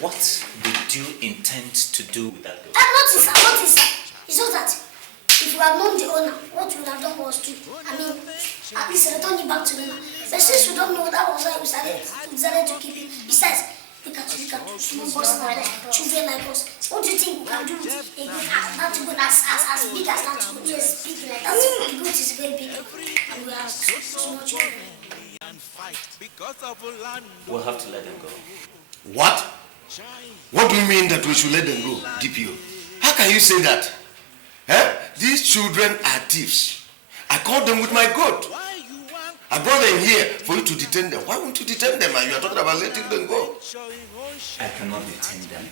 what did you intend to do with that goat? Notice. It's not that if you had known the owner, what you would have done was to, at least return it back to the owner. But since we don't know, that was why we decided to keep it. Besides, look at small boys like children like us. What do you think we can do with a goat as big as that? Yes, big like that. The goat is very big, and we have so much children. We'll have to let them go. What? What do you mean that we should let them go, DPO? How can you say that? These children are thieves. I caught them with my goat. I brought them here for you to detain them. Why won't you detain them? And you are talking about letting them go. I cannot detain them.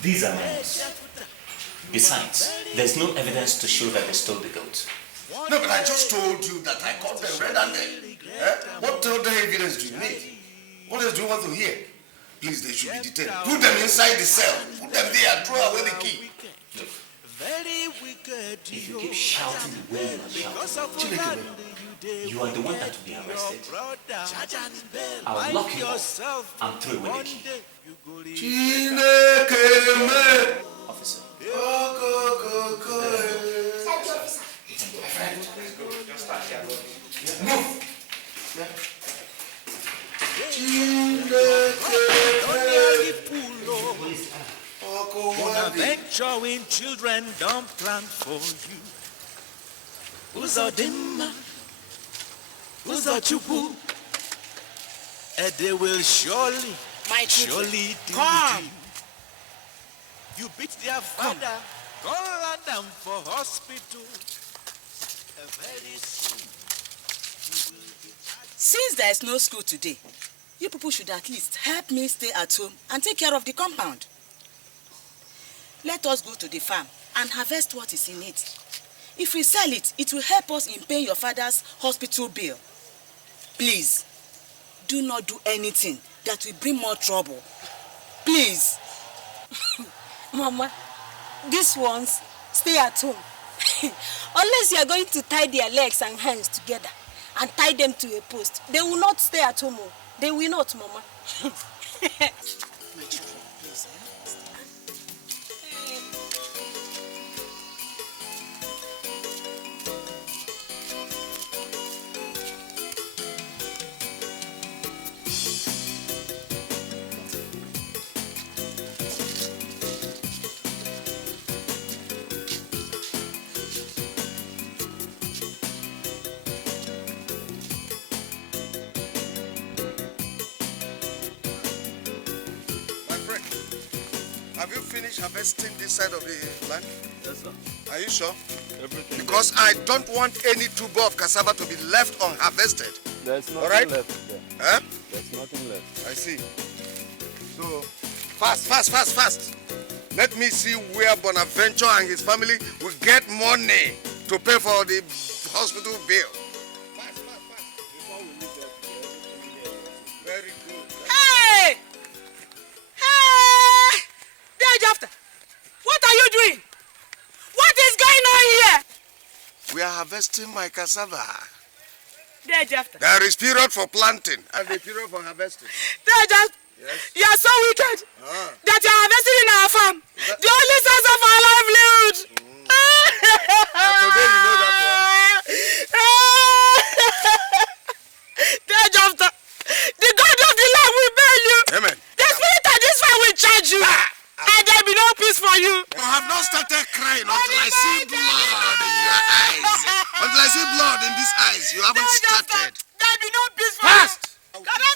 These are mines. Besides, there's no evidence to show that they stole the goat. No, but I just told you that I caught them red-handed. What other evidence do you need? What else do you want to hear? Please, they should be detained. Put them inside the cell. Put them there. Throw away the key. Very wicked. If you keep shouting the way you are shouting, you are the one that will be arrested. I'll lock you up and throw away the key. Officer. My friend, just start here. Move! Venturing children don't plan for you. Who's a dimmer? Who's a chupu? And they will surely, surely come. You beat their father, call them for hospital. Very soon. Since there is no school today, you people should at least help me stay at home and take care of the compound. Let us go to the farm and harvest what is in it. If we sell it, it will help us in paying your father's hospital bill. Please, do not do anything that will bring more trouble. Please. Mama, these ones stay at home. Unless you are going to tie their legs and hands together and tie them to a post, they will not stay at home. They will not, Mama. Have you finished harvesting this side of the land? Yes, sir. Are you sure? Everything. Because I don't want any tuber of cassava to be left unharvested. There's nothing left there. Huh? There's nothing left. I see. So, fast. Let me see where Bonaventure and his family will get money to pay for the hospital bill. Fast. Before we leave there, very good. Hey! After. What are you doing? What is going on here? We are harvesting my cassava. After. There is period for planting and a period for harvesting. Yes. You are so wicked that you are harvesting in our farm. The only source of our livelihood. Today you know that one. After. The God of the land will bail you. Amen. The spirit of this farm will charge you. And there will be no peace for you. You have not started crying until I see blood in your eyes. Until I see blood in these eyes, you haven't started. There will be no peace for Fast! you. Fast.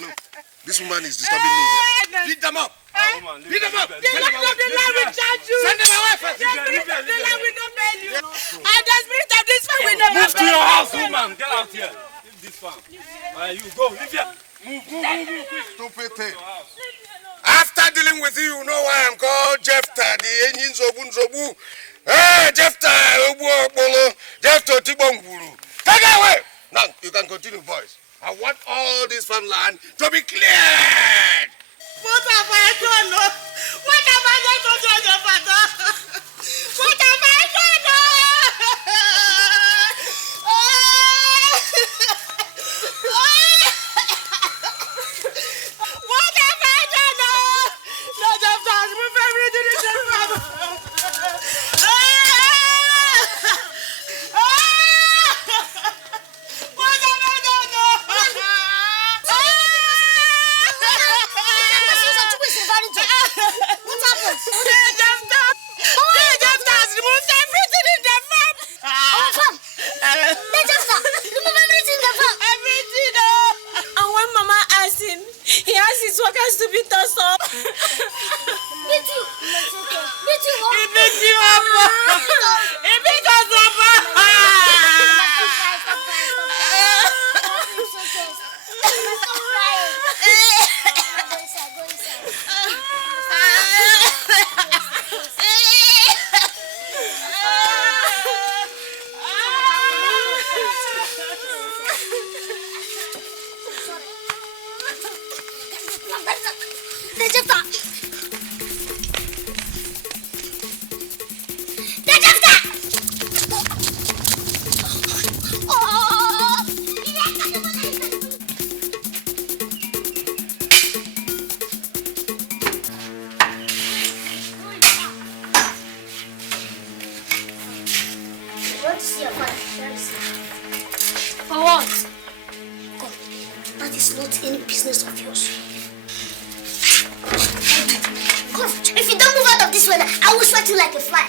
Look, this woman is disturbing me here. Beat them up. Beat them up. The Lord of the land will charge you. Send them away first. The spirit of the land will not bail you. And the spirit of this farm will never bail you. Move to your house, woman. Get out here. Leave this farm. You go. Leave here. Move, quick. Stupid thing. After dealing with you, you know why I'm called Jephthah, the engine Zobu. Hey, Jephthah, Jephthah Tibonguru. Take it away. Now, you can continue, boys. I want all this farmland to be cleared. What have I done? What have I done to your father? What have I done? What have I done? No, Jephthah, remove everything in the farm. What have I done? What happened? Jephthah has removed everything in the farm. Our farm? Jephthah, remove everything in the farm. Everything, And when Mama asked him, he asked his workers to beat us up. Beat you. He beat you up. He beat us up. For what? Come, that is not any business of yours. Come, if you don't move out of this weather, I will sweat you like a fly.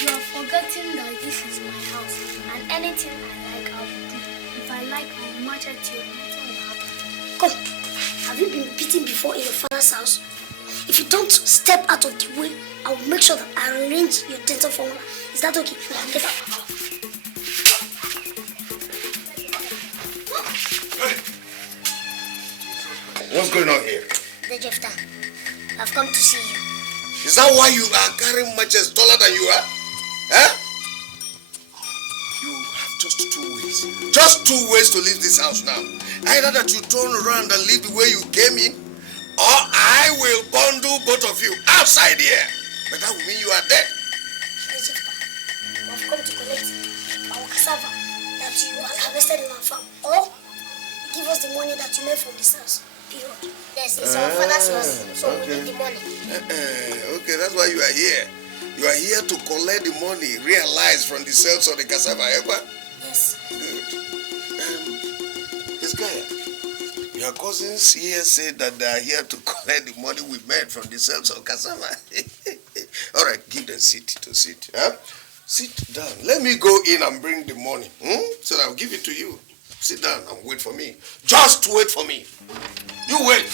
You are forgetting that this is my house, and anything I like, I will do. If I like, I will match it to you. Nothing will happen. Come, have you been beaten before in your father's house? If you don't step out of the way, I will make sure that I arrange your dental formula. Is that okay? Get out. What's going on here? The Jefta, I've come to see you. Is that why you are carrying matches taller than you are? Huh? You have just 2 ways. Just 2 ways to leave this house now. Either that you turn around and leave the way you came in, or I will bundle both of you outside here. But that will mean you are dead. The Jefta, I've come to collect our cassava that you harvested in our farm. Or give us the money that you made from this house. Period. Yes, it's our father's money, so we need the money. Okay, that's why you are here. You are here to collect the money realized from the sales of the cassava, ever? Yes. Good. Hezekiah, your cousins here said that they are here to collect the money we made from the sales of cassava. All right, give them seat to sit. Huh? Sit down. Let me go in and bring the money. So I'll give it to you. Sit down and wait for me. Just wait for me. You wait.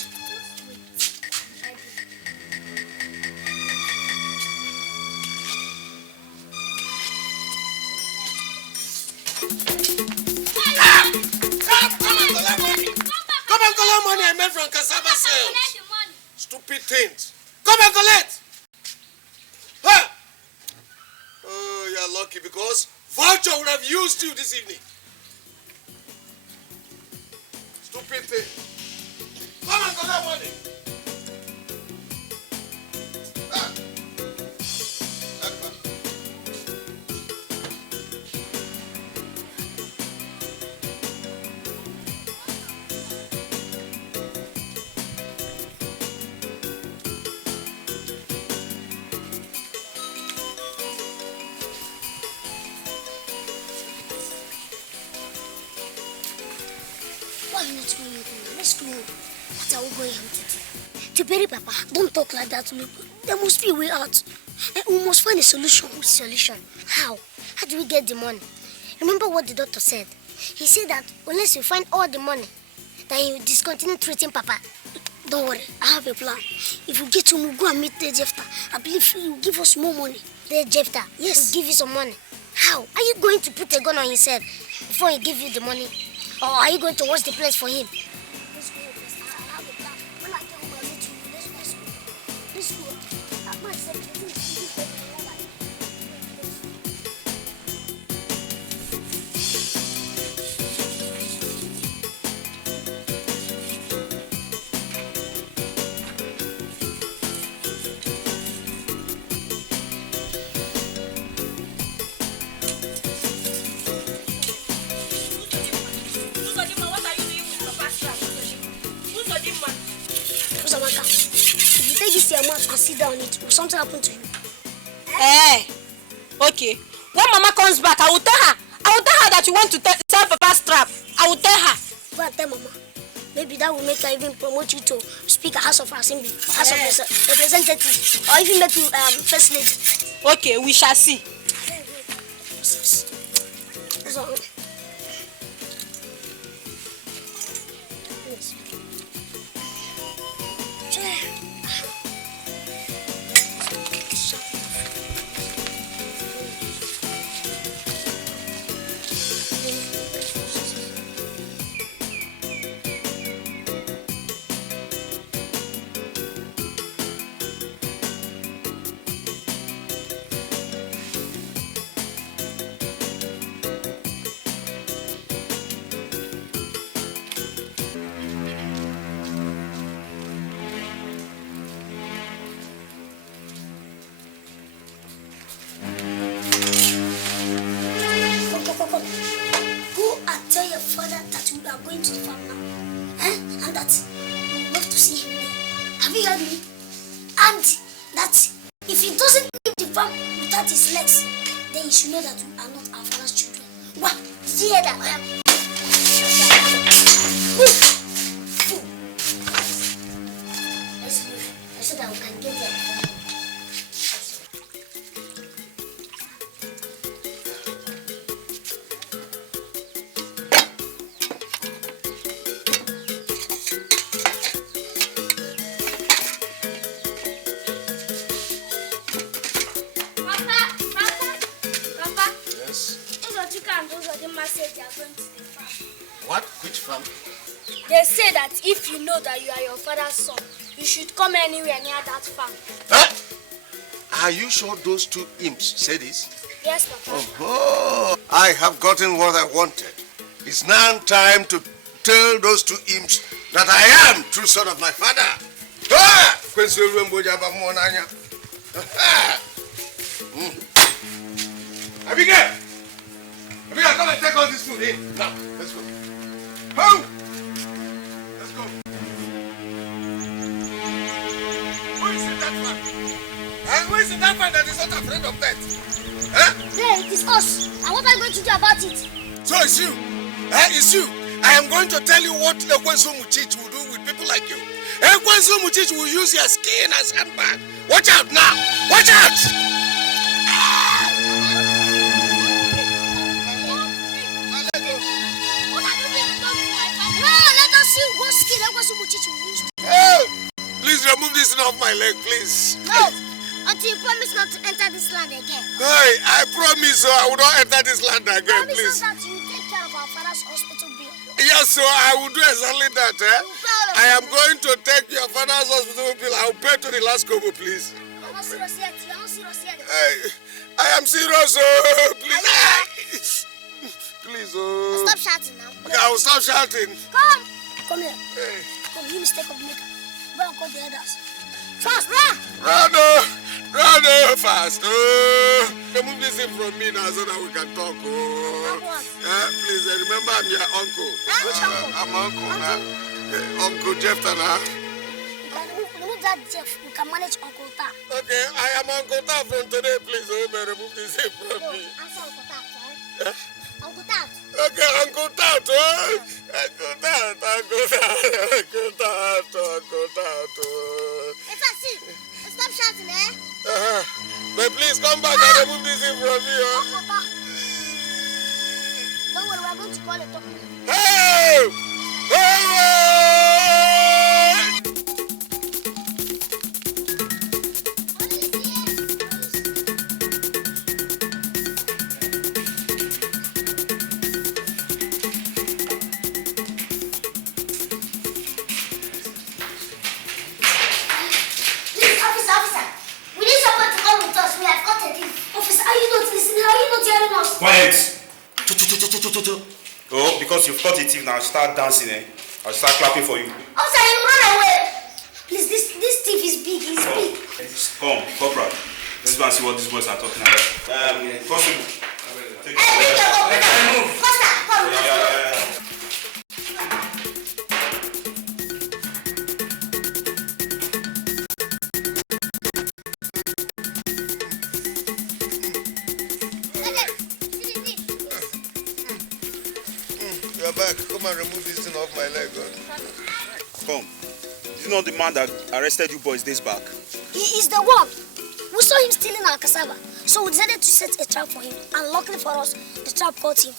Come and collect money I made from cassava sales. Stupid things. Come and collect. Huh? Oh, you're lucky because vulture would have used you this evening. Stupid thing. Come and collect money. Let's go. What are we going to do? To bury Papa, don't talk like that. Look, there must be a way out. And we must find a solution. What solution? How? How do we get the money? Remember what the doctor said? He said that unless you find all the money, then you discontinue treating Papa. Don't worry, I have a plan. If you get home, we'll go and meet the Jefta. I believe he will give us more money. The Jefta? Yes. He'll give you some money. How? Are you going to put a gun on himself before he give you the money? Or are you going to watch the place for him? Let's go, please. I have a plan. When I get home, I'll meet you. Let's go. Let's go. I might say, if you take this your mouth and sit down on it, will something happen to you? Hey, okay. When Mama comes back, I will tell her. That you want to sell Papa's trap. I will tell her. Go and tell Mama. Maybe that will make her even promote you to Speaker House of Assembly, House of Representatives, or even make you First Lady. Okay, we shall see. you heard me? And that if he doesn't leave the farm without his legs, then you should know that we are not our father's children. What? Did you hear that? Move! Let's move. So that we can get there. What? Which farm? They say that if you know that you are your father's son, you should come anywhere near that farm. Huh? Are you sure those two imps say this? Yes, Papa. Oh, I have gotten what I wanted. It's now time to tell those two imps that I am true son of my father. Ah! Abigail! Abigail, come and take all this food in. Now, let's go. Home! Let's go. Who is in that man? Who is in that man that is not afraid of death? Huh? Yeah, it is us. And what are you going to do about it? So it's you. It's you. I am going to tell you what Ekwensu Muchich will do with people like you. Ekwensu Muchich will use your skin as handbag. Watch out now. Watch out. Please remove this thing off my leg, please. No, until you promise not to enter this land again. Hey, I promise I will not enter this land again, Promise please. us that you take care of our father's hospital bill. Yes, so I will do exactly that. I am going to take your father's hospital bill. I will pay to the last kobo, please. You're not serious yet. You're not serious yet. I am serious, please. Please, Stop shouting now. Okay, I will stop shouting. Come. Come here. Hey. Come, you mistake of maker. Go and call the others. Fast, run! Run, fast. Remove this thing from me now so that we can talk. Please, remember I'm your uncle. Which uncle? I'm uncle now. Uncle Jeff now. Remove that Jeff. We can manage Uncle Ta. Okay, I am Uncle Ta from today. Please, remove this thing from me. Answer Uncle Ta, Uncle Tat. Okay, Uncle Tat. Uncle Tat. If I see, stop shouting, But please come back and remove this thing from me, Uncle Tat. Don't worry, we're going to call a doctor. Hey! Quiet! Oh, because you've caught a thief now, start dancing, I'll start clapping for you. Officer, you run away! Please, this thief is big, he's big. Come, Corporal. Let's go and see what these boys are talking about. Constable. Move! Faster, come! Yeah. You're back. Come and remove this thing off my leg. Come. You know the man that arrested you boys days back? He is the one. We saw him stealing our cassava, so we decided to set a trap for him. And luckily for us, the trap caught him.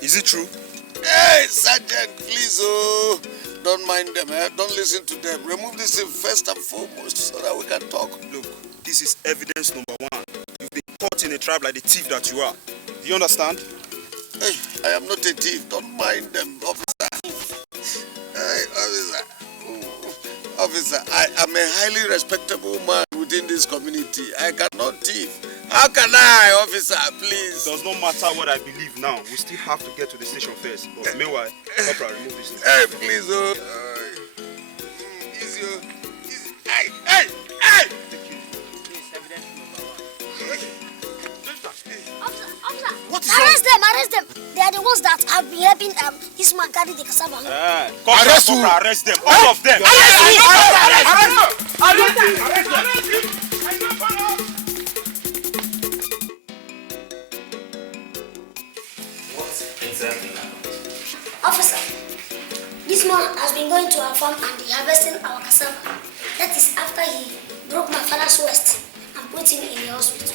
Is it true? Hey, Sergeant, please, don't mind them, Don't listen to them. Remove this thing first and foremost so that we can talk. Look, this is evidence number one. You've been caught in a trap like the thief that you are. Do you understand? Hey, I am not a thief. Don't mind them, officer. Hey, officer, I am a highly respectable man within this community. I cannot thief. How can I, officer, please? It does not matter what I believe now. We still have to get to the station first. But meanwhile, Corporal, remove this. Hey, please, easy. Hey! Officer, what is Arrest them, arrest them. They are the ones that have been helping this man carry the cassava. Arrest who? Arrest them, all of them. Arrest them. What exactly happened? Officer, this man has been going to our farm and harvesting our cassava. That is after he broke my father's waist and put him in the hospital.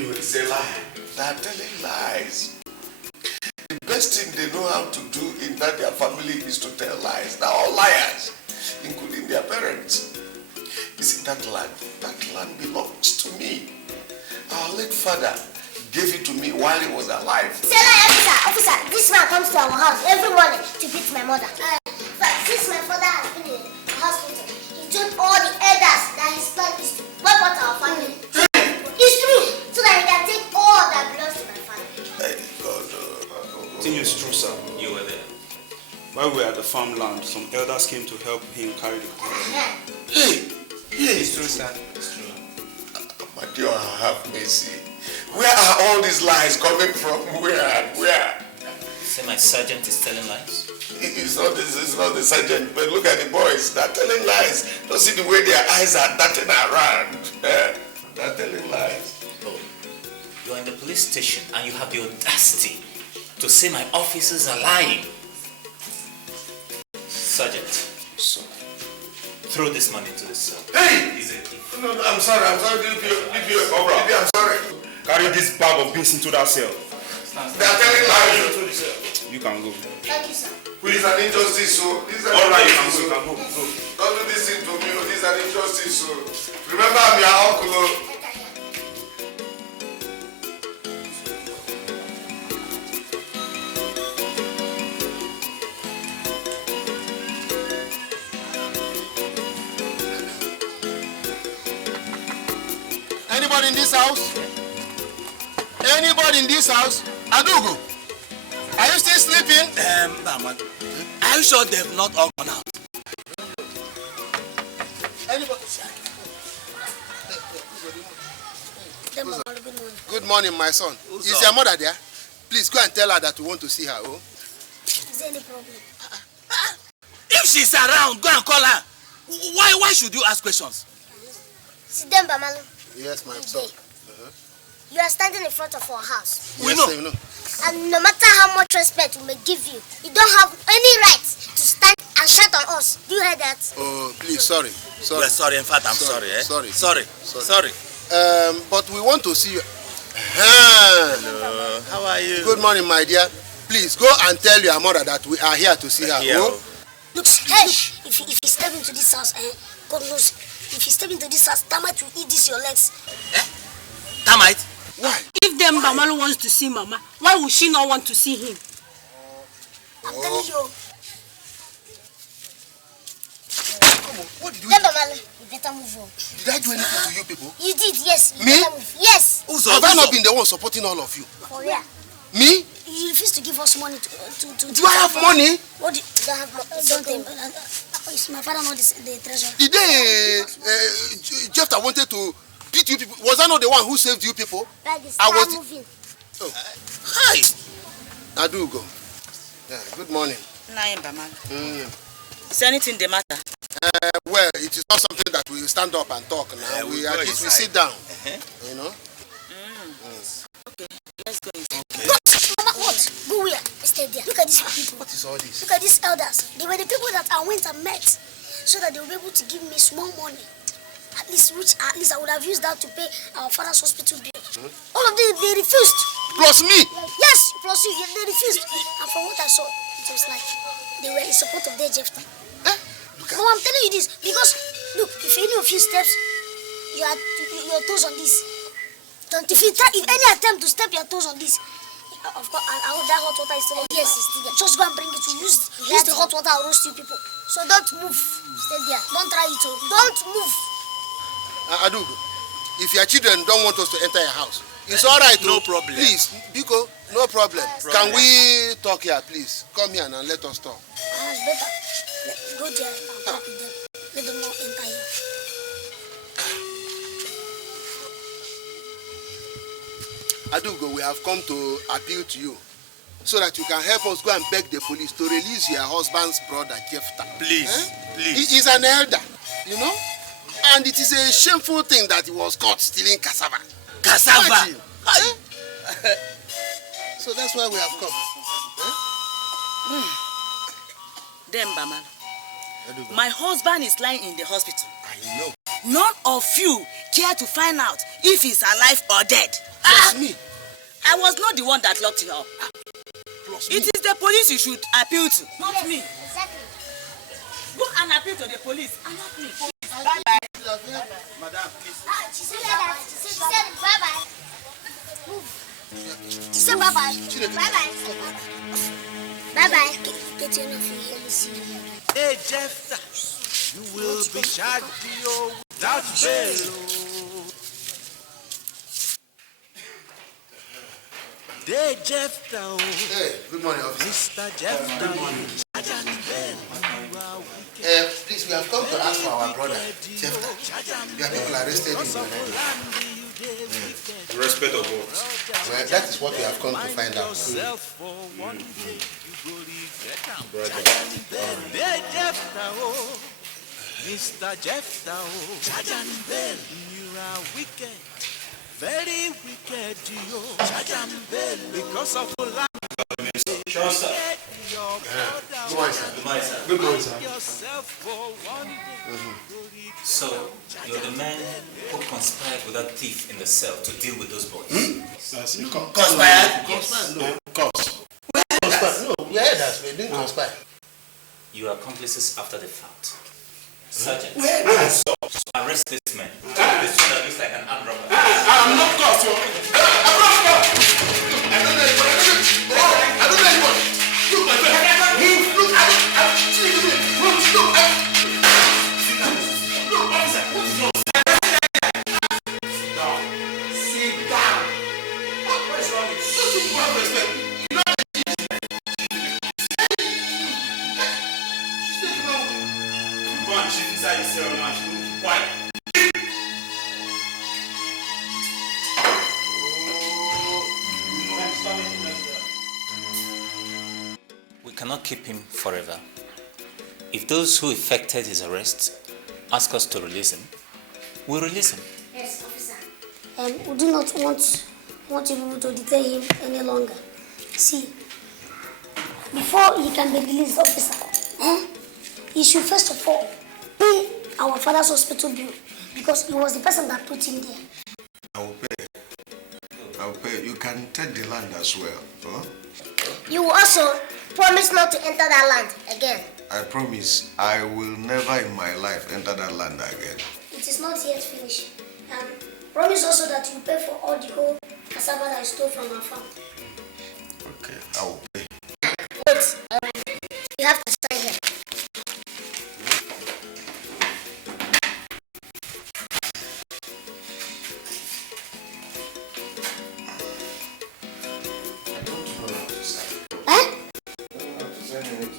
It's a lie. They are telling lies. The best thing they know how to do in that their family is to tell lies. They are all liars, including their parents. You see, that land belongs to me. Our late father gave it to me while he was alive. Say lie, officer, this man comes to our house every morning to beat my mother. But since my father has been in the hospital, he told all the elders that his plan is to wipe out our family. It's true, so that he can take all that belongs to my family. I think it's true, sir. You were there. While we were at the farmland, some elders came to help him carry the car. Hey, It's true, sir. It's true. my dear, have mercy. Where are all these lies coming from? Where? Say my sergeant is telling lies? It's not the sergeant, but look at the boys. They're telling lies. Don't see the way their eyes are darting around. They're telling lies. Oh, you're in the police station and you have the audacity to say my officers are lying. Sergeant, So, throw this man into the cell. hey! He's a thief. No, I'm sorry. I'm sorry. Carry this bag of beans into that cell. They're telling lies. You can go. Thank you, sir. This is an injustice, so. All right, you can go. Go. Don't do this thing to me. This is an injustice, so. Remember, I'm your uncle. Anybody in this house? Anybody in this house? Adugo, are you still sleeping? Mama, are you sure they've not all gone out? Anybody? Good morning. Good morning, my son. Who's Is up? your mother there? Please go and tell her that we want to see her. Oh? Is there any problem? If she's around, go and call her. Why should you ask questions? Sit down, Bamalu. Yes, my son. You are standing in front of our house. We know. You know. And no matter how much respect we may give you, you don't have any right to stand and shout on us. Do you hear that? Oh, please, sorry. We're sorry. In fact, I'm sorry. Sorry. But we want to see you. Hello. How are you? Good morning, my dear. Please go and tell your mother that we are here to see her. Oh? Look, hey, if you step into this house, God knows, if you step into this house, termite will eat this your legs. Termite? Why? If them Bamalu wants to see Mama, why would she not want to see him? I'm telling you. Come on, what did you do? Bamalu, you better move on. Did I do anything to you people? You did, yes. You Me? better move. Yes. Have I not been the one supporting all of you? For real. Me? You refuse to give us money to Do I have money? What do you don't have money? Don't think. Is my father not the treasurer? The day Jephthah wanted to beat you people, was I not the one who saved you people? Like this. I was moving. Oh. Hi. Adugo. Yeah, good morning. Is anything the matter? Well, it is not something that we stand up and talk now. We at least we sit down. You know? Okay, let's go inside. Mama, what? Go where? Stay there. Look at these people. What is all this? Look at these elders. They were the people that I went and met so that they will be able to give me small money. At least I would have used that to pay our father's hospital bill. All of them, they refused. Plus me? Yes, plus you. They refused. And from what I saw, it was like they were in support of their Jephthah. No, I'm telling you this because, look, if any of you steps your toes on this, if any attempt to step your toes on this, of course, I hope that hot water is still on. Yes, it's still there. Just go and bring it to use the hot water and roast you people. So don't move. Stay there. Don't try it. Don't move. Adugo, if your children don't want us to enter your house, it's all right. No problem. Please, Biko, no problem. Can we talk here, please? Come here and let us talk. It's better. Go there and talk with them. Let them not enter here. Adugo, we have come to appeal to you so that you can help us go and beg the police to release your husband's brother, Jephthah. Please, please. He is an elder, you know? And it is a shameful thing that he was caught stealing cassava. Cassava? So that's why we have come. Demba, man. My husband is lying in the hospital. I know. None of you care to find out if he's alive or dead. Plus me. I was not the one that locked him up. Plus it me. is the police you should appeal to, not Yes, me. Exactly. Go and appeal to the police and not me. Bye-bye. Madam, please. She said that. She said bye-bye. She said bye-bye. Bye-bye. Bye-bye. Get your enough. Let me see you. Hey, Jephthah, you will be charged without bail. Hey, Jephthah. Hey, good morning, officer. Mr. Jephthah. Good morning. Please, we have come to ask for our brother, Jephthah. Your people arrested him. Respect of what? Well, that is what we have come to find out. Hey, Jephthah, Mr. Jephthah, you are wicked, very wicked, because of the land. Sure, sir. Good morning, sir. Good morning, sir. Good morning, sir. So, you're the man who conspired with that thief in the cell to deal with those boys? Conspired? Yes. No. Conspired? No, we heard that. We didn't conspire. You are accomplices after the fact. Sergeant, So arrest this man. This one that looks like an armed robber. I'm not caught. I'm not caught. I don't know anybody. I don't know anybody. Look, my friend. Look, I don't. Look, officer. What is wrong? Sit down. What is wrong with you? Don't you have respect? You know the thing. She's taking over. Go and chief inside the cell now. Why? We cannot keep him forever. If those who effected his arrest ask us to release him, we'll release him. Yes, officer. We do not want you to detain him any longer. See, before he can be released, officer, he should first of all pay our father's hospital bill because he was the person that put him there. I will pay. I will pay. You can take the land as well. Huh? You will also promise not to enter that land again. I promise I will never in my life enter that land again. It is not yet finished. Promise also that you pay for all the whole cassava that I stole from our farm. Okay, I will pay. Wait, you have to sign here.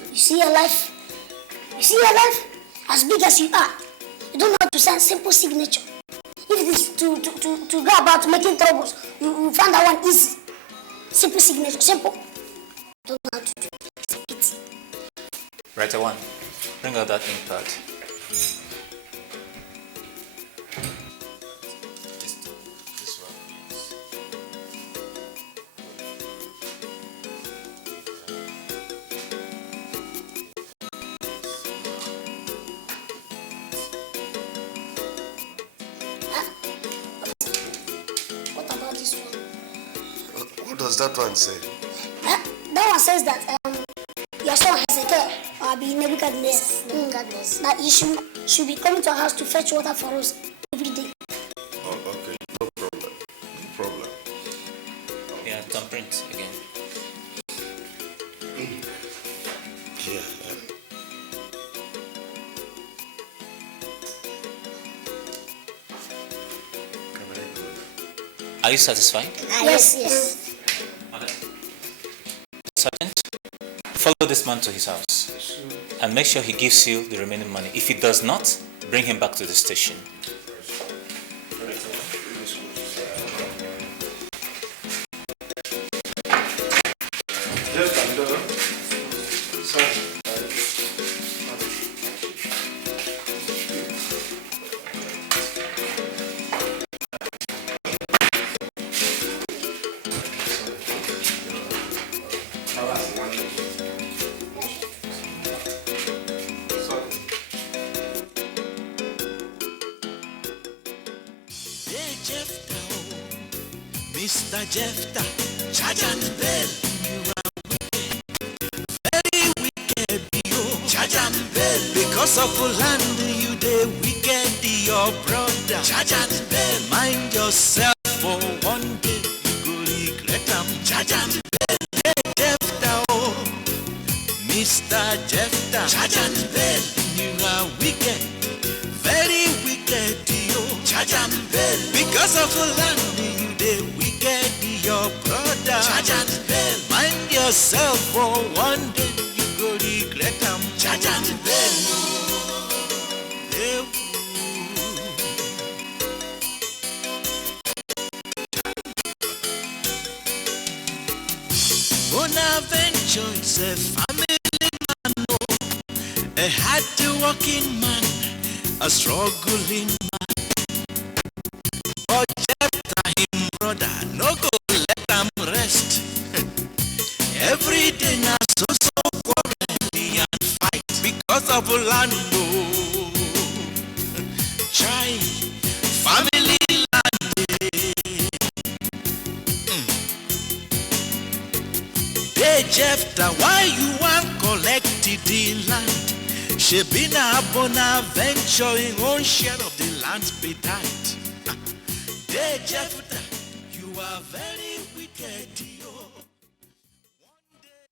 You see your life as big as you are. You don't know how to sign simple signature. If it is to go about making troubles, you find that one easy. Simple signature, simple. Don't know how to do it. It's a pity. Writer 1, bring out that ink pad. This one, please. What about this one? What does that one say? That one says that your son Hezekiah or be Nebuchadnezzar. That you should be coming to our house to fetch water for us every day. Oh, okay. No problem. No problem. Yeah, thumbprint again. Yeah. Are you satisfied? Yes. Madam. Sergeant, follow this man to his house and make sure he gives you the remaining money. If he does not, bring him back to the station. Mr. Jephthah, charge and bell. You are wicked, very wicked, yo. Charge and bell. Because of land, you dey wicked, your brother. Charge and bell. Mind yourself for one day, you go regret them. Charge and bell. Hey, Jephthah, oh. Mr. Jephthah, charge and bell. You are wicked, very wicked, yo. Charge and bell. Because of land, you dey wicked, your brother. Charge and bell. Mind yourself for one day, you go regret them. Charge and bell. Hey. Bonaventure is a family man, a hard-working man, a struggling man. But Jephthah, him brother, no go let him rest. Every day now so quarrel and fight because of land. Try family land. Hey Jephthah, why you want collect the land? She been a Bonaventure in own share of the land be that. Hey Jephthah, you are very